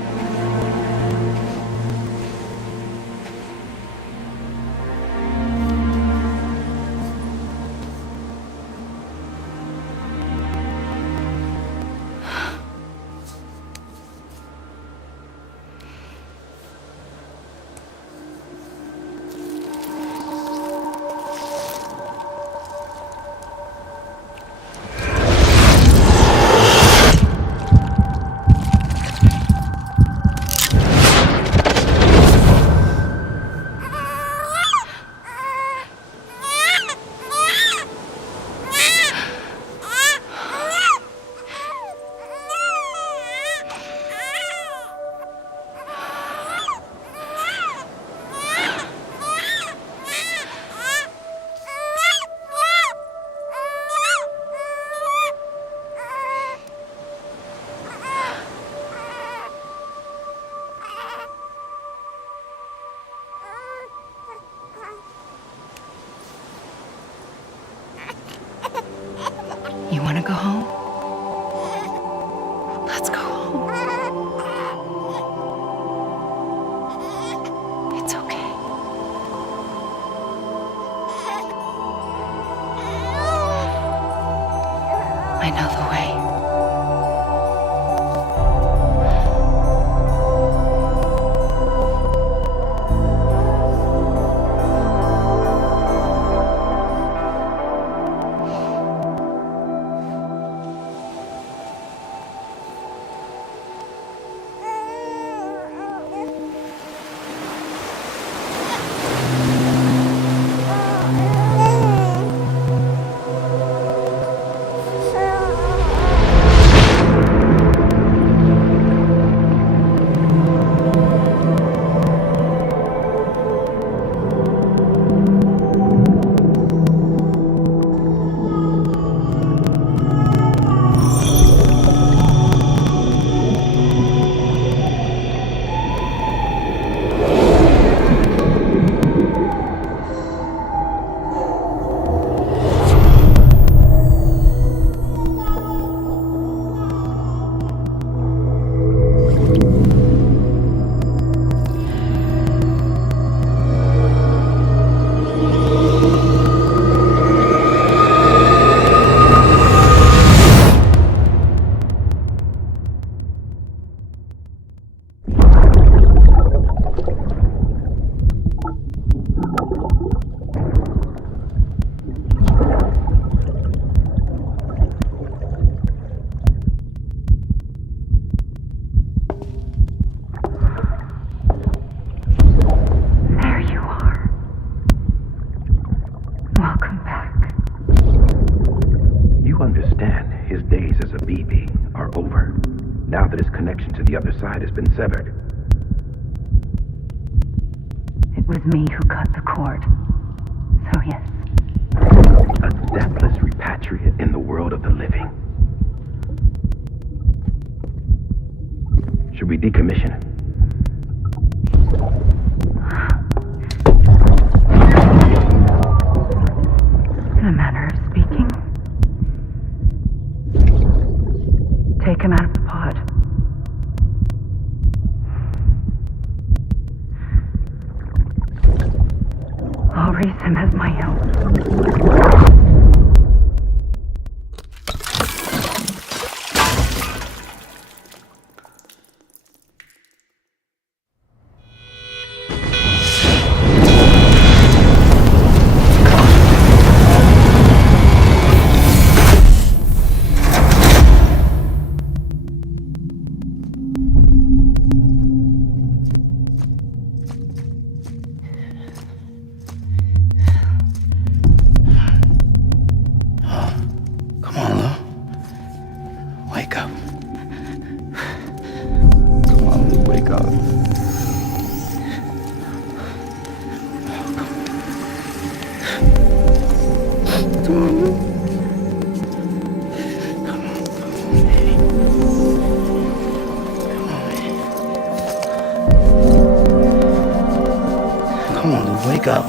You want to go home? Let's go home. It's okay. I know the way. the other side has been severed. It was me who cut the cord. So yes. A deathless repatriate in the world of the living. Should we decommission it? In a manner of speaking. Take him out of the pod. I'll raise him as my own. Wake up. Wake up. Come on. Wake up!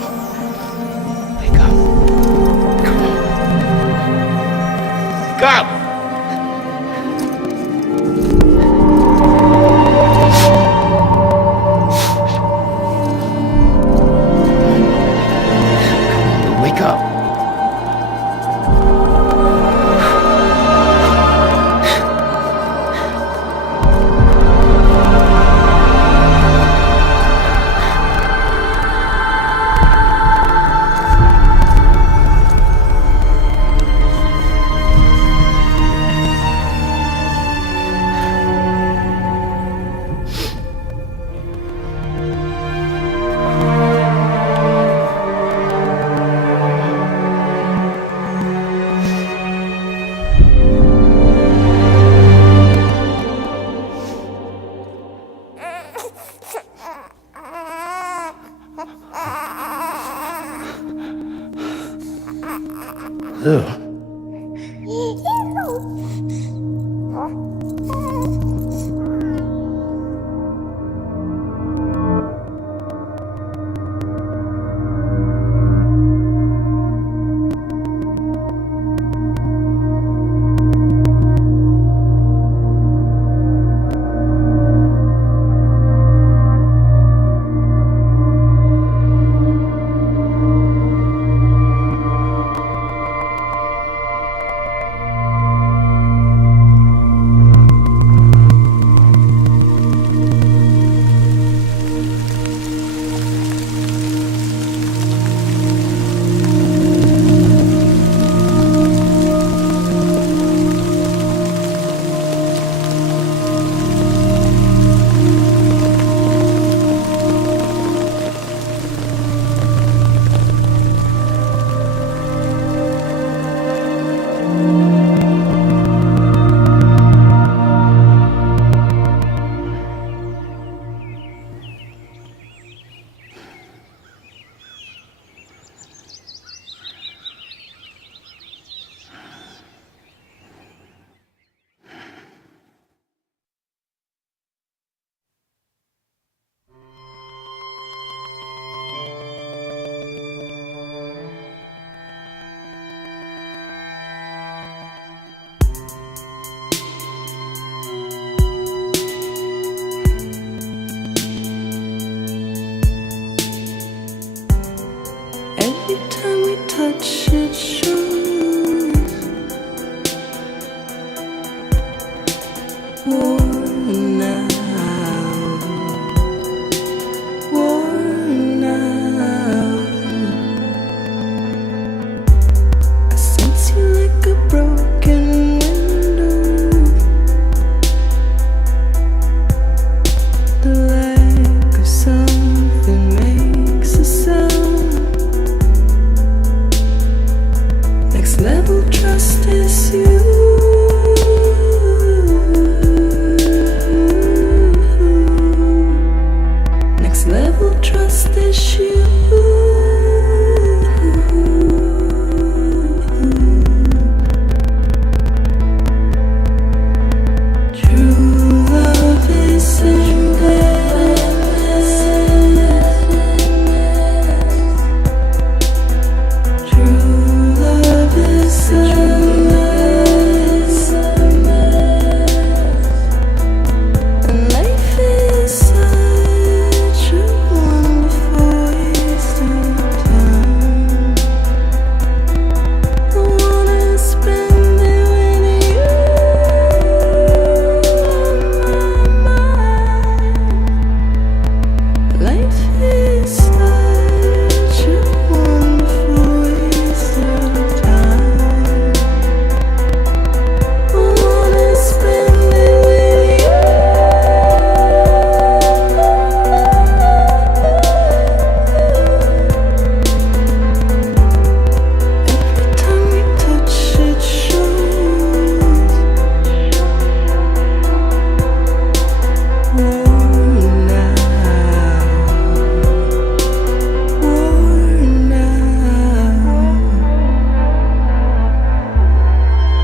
Lou. Every time we touch it shows worn out, worn out. I sense you like a broken window. The lack of something makes a sound. Next level trust is you. Next level trust is you. True love is endless. True love is endless. And life is such a wonderful waste of time. I wanna spend it with you on my mind. Life is such a wonderful waste of time. I wanna spend it with you. Every time we touch it shows worn out, worn out.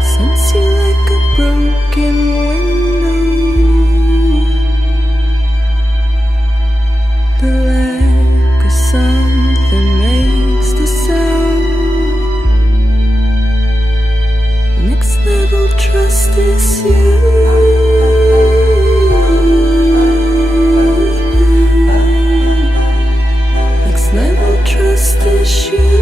Sense you like a broken window. The lack of something makes the sound. Next level trust is you. Next level trust is you.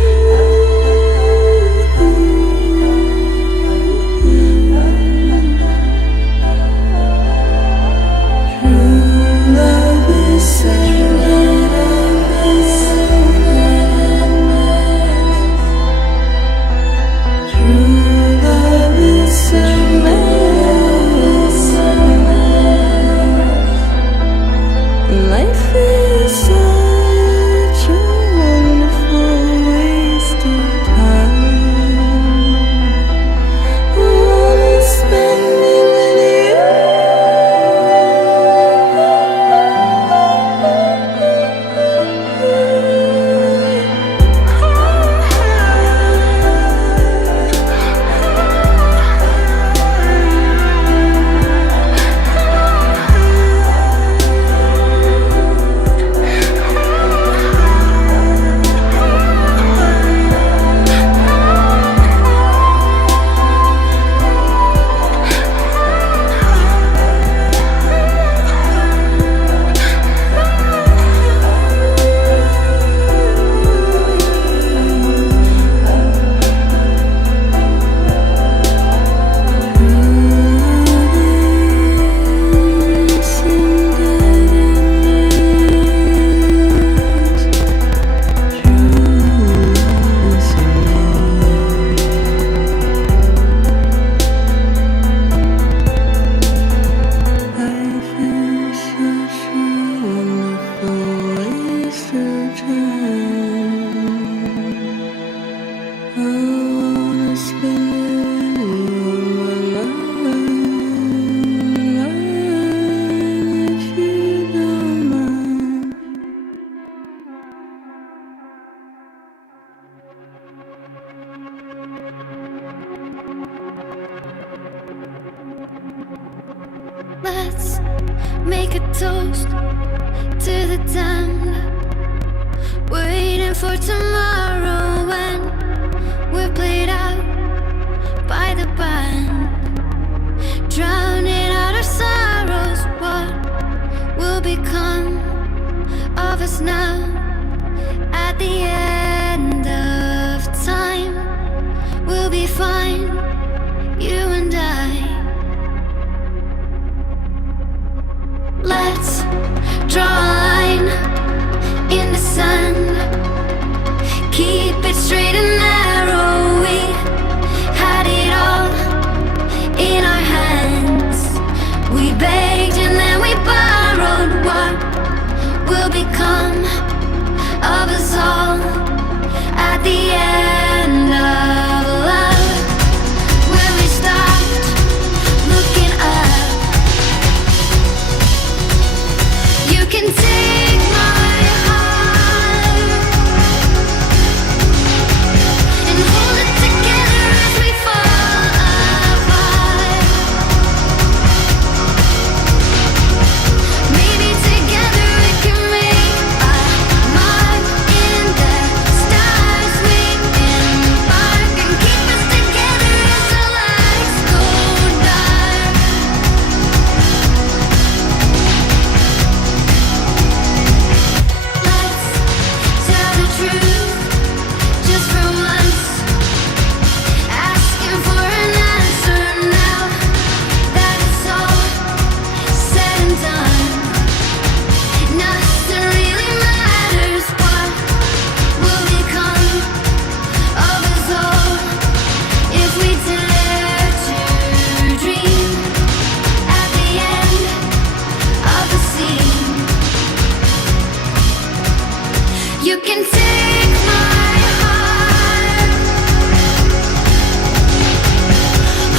True love is endless. True love is endless. make a toast to the damned. Waiting for tomorrow when we're played out by the band. Drowning out our sorrows, what will become of us now? At the end of time, we'll be fine, you and I. Let's draw a line in the sand. Keep it straight and narrow. We had it all in our hands. We begged and then we borrowed. What will become of us all at the end of love? When we stopped looking up, you can take my heart and hold it together as we fall apart. Maybe together we can make a mark in the stars. We embark and keep us together as the lights go dark. Let's tell the truth just for once. Asking for an answer now that it's all said and done. Nothing really matters. What will become of us all if we dare to dream at the end of the scene? You can take my heart,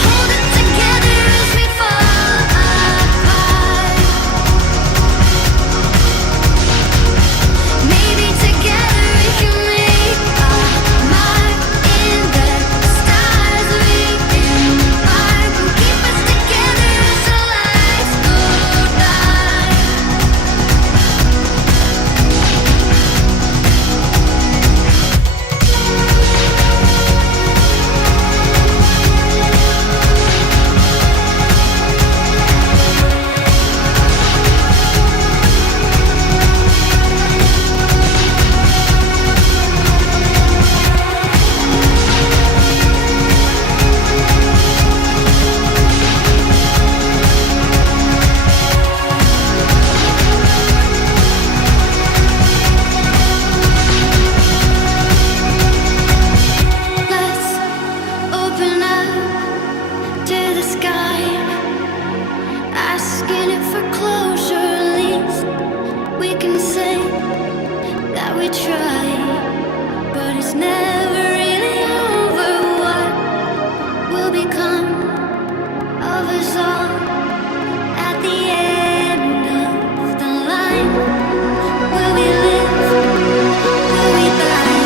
hold it together as we fall apart. Maybe together we can make a mark in the stars. We embark and keep us together as the lights go dark. Let's open up to the sky, asking it for closure. At least we can say that we tried, but it's never really over. What will become of us all at the end of the line? Will we live? Will we die?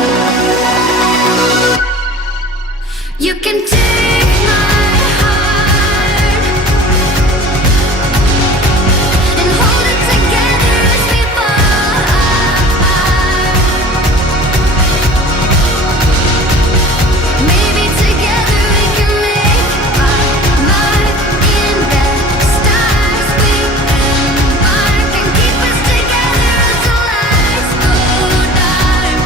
You can take my heart and hold it together as we fall apart. Maybe together we can make a mark in the stars. We embark and keep us together as the lights go dark.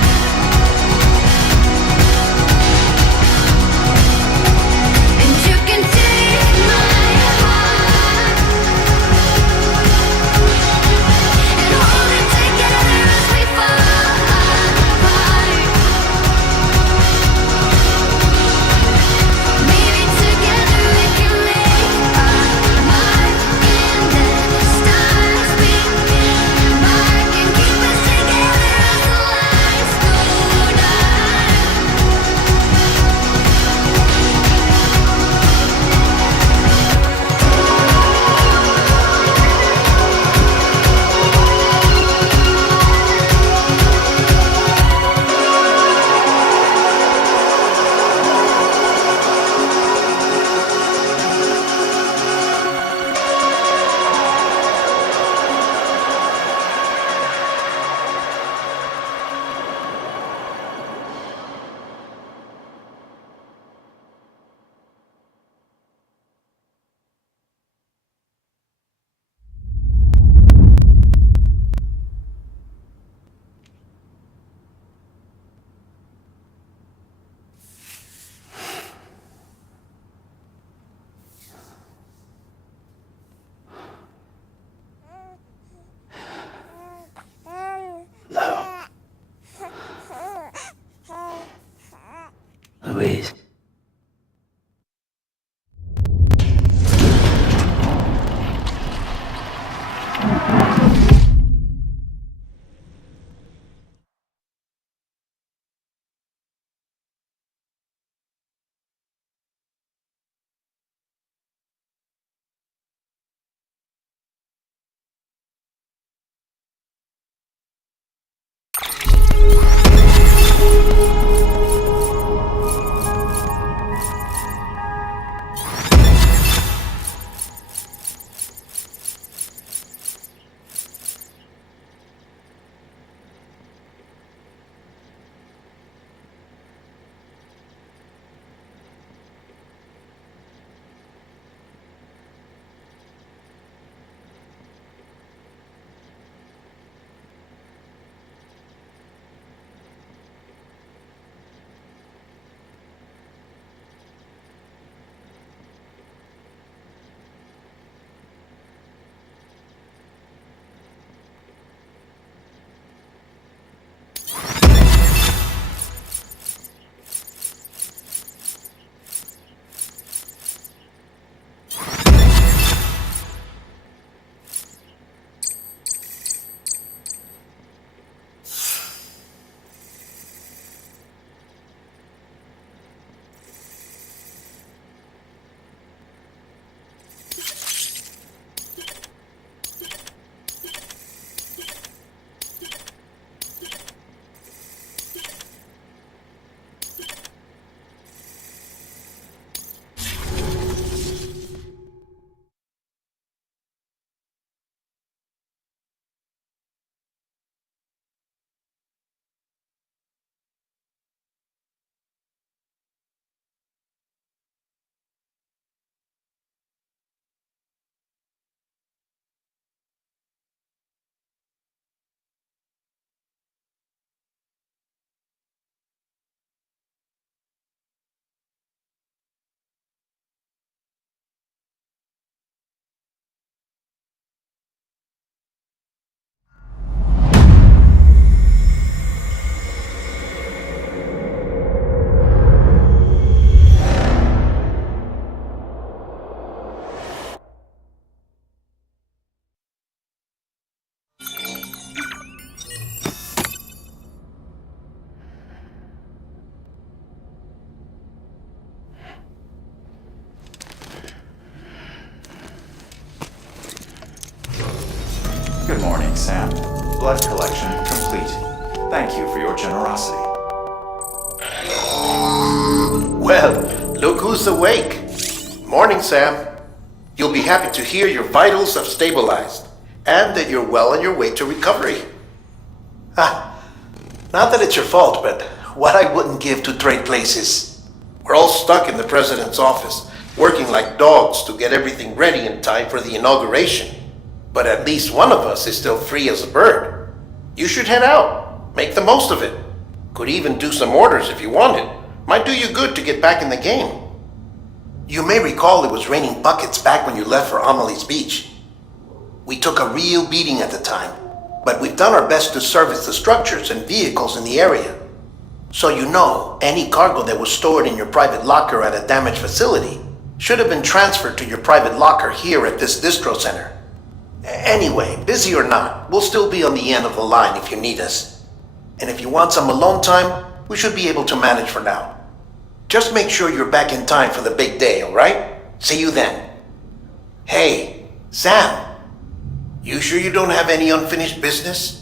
please. Good morning, Sam. Blood collection complete. Thank you for your generosity. Well, look who's awake. Morning, Sam. You'll be happy to hear your vitals have stabilized, and that you're well on your way to recovery. Not that it's your fault, but what I wouldn't give to trade places. We're all stuck in the president's office, working like dogs to get everything ready in time for the inauguration. But at least one of us is still free as a bird. You should head out. Make the most of it. Could even do some orders if you wanted. Might do you good to get back in the game. You may recall it was raining buckets back when you left for Amelie's Beach. We took a real beating at the time, but we've done our best to service the structures and vehicles in the area. So you know, any cargo that was stored in your private locker at a damaged facility should have been transferred to your private locker here at this distro center. Anyway, busy or not, we'll still be on the end of the line if you need us. And if you want some alone time, we should be able to manage for now. Just make sure you're back in time for the big day, alright? See you then. Hey, Sam. You sure you don't have any unfinished business?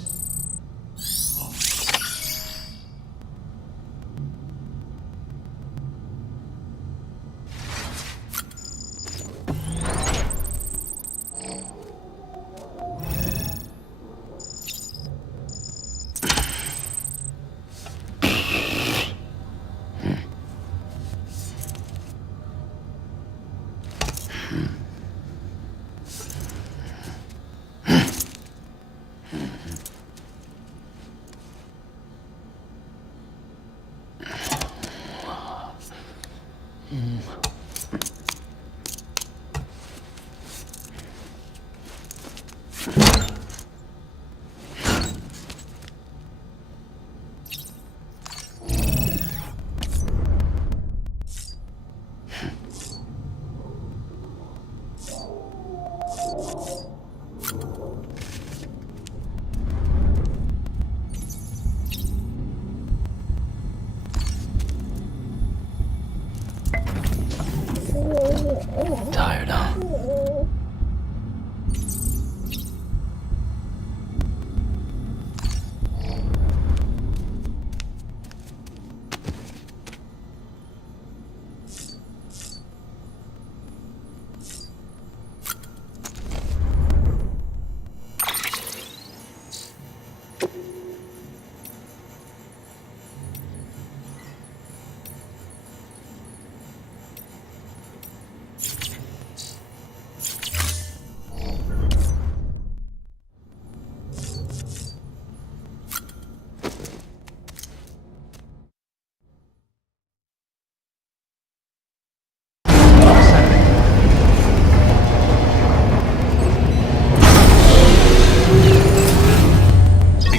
Tired, huh?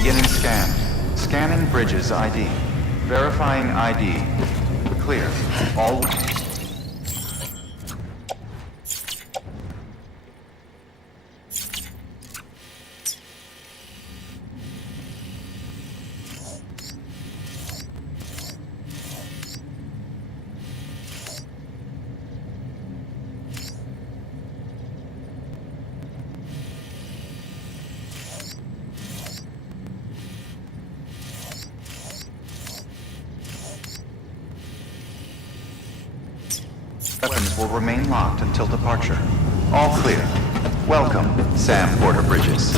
Beginning scan. Scanning bridges ID. Verifying ID. Clear. All... Weapons will remain locked until departure. All clear. Welcome, Sam Porter Bridges.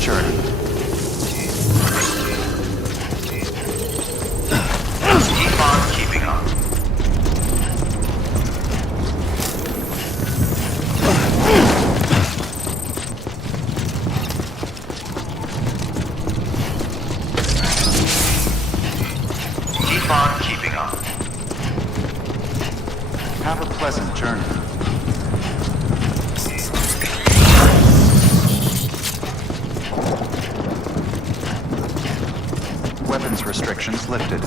journey. Keep on keeping on. Keep on keeping on. Have a pleasant journey. Weapons restrictions lifted.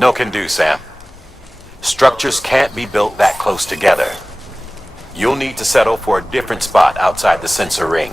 No can do, Sam. Structures can't be built that close together. You'll need to settle for a different spot outside the sensor ring.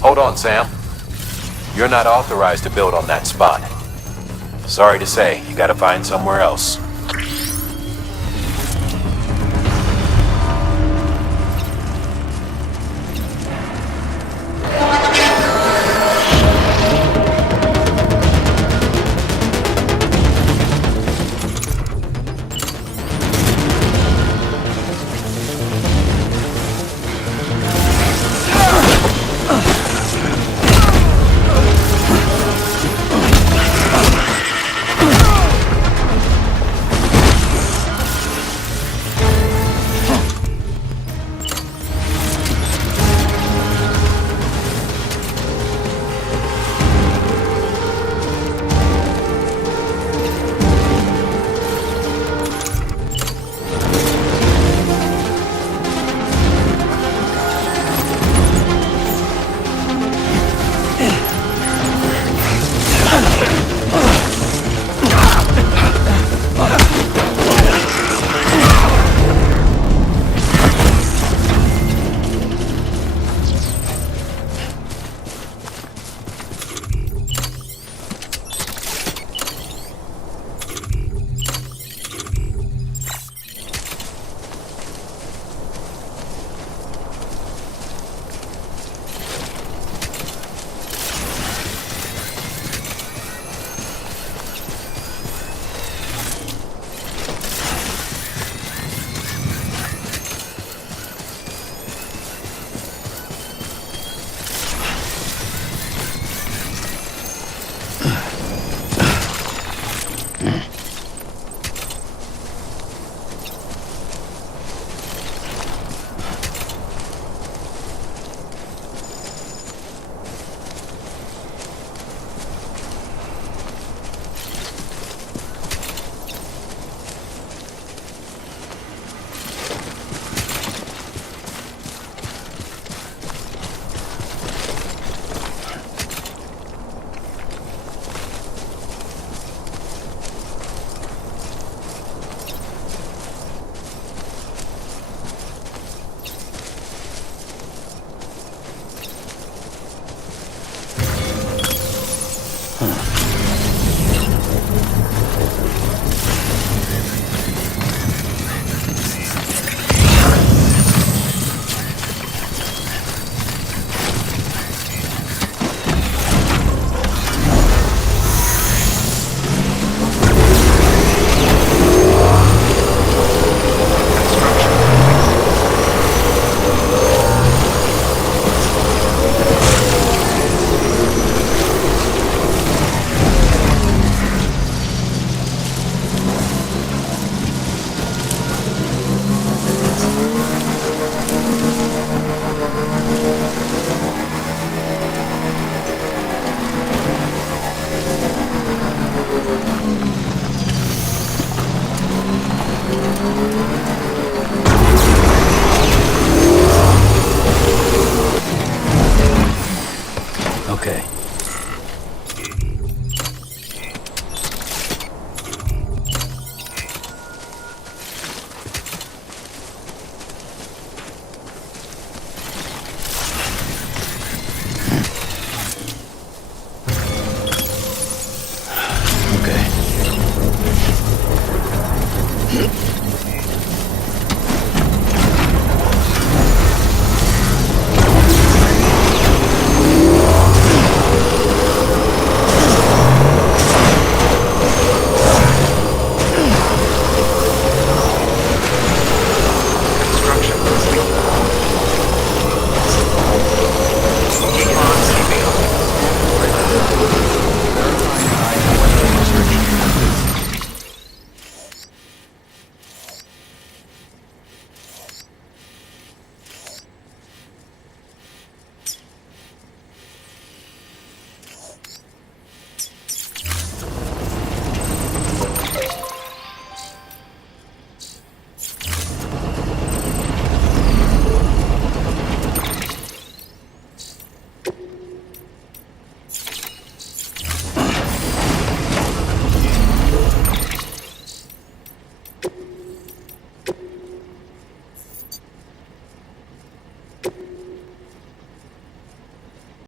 Hold on, Sam. You're not authorized to build on that spot. Sorry to say, you gotta find somewhere else.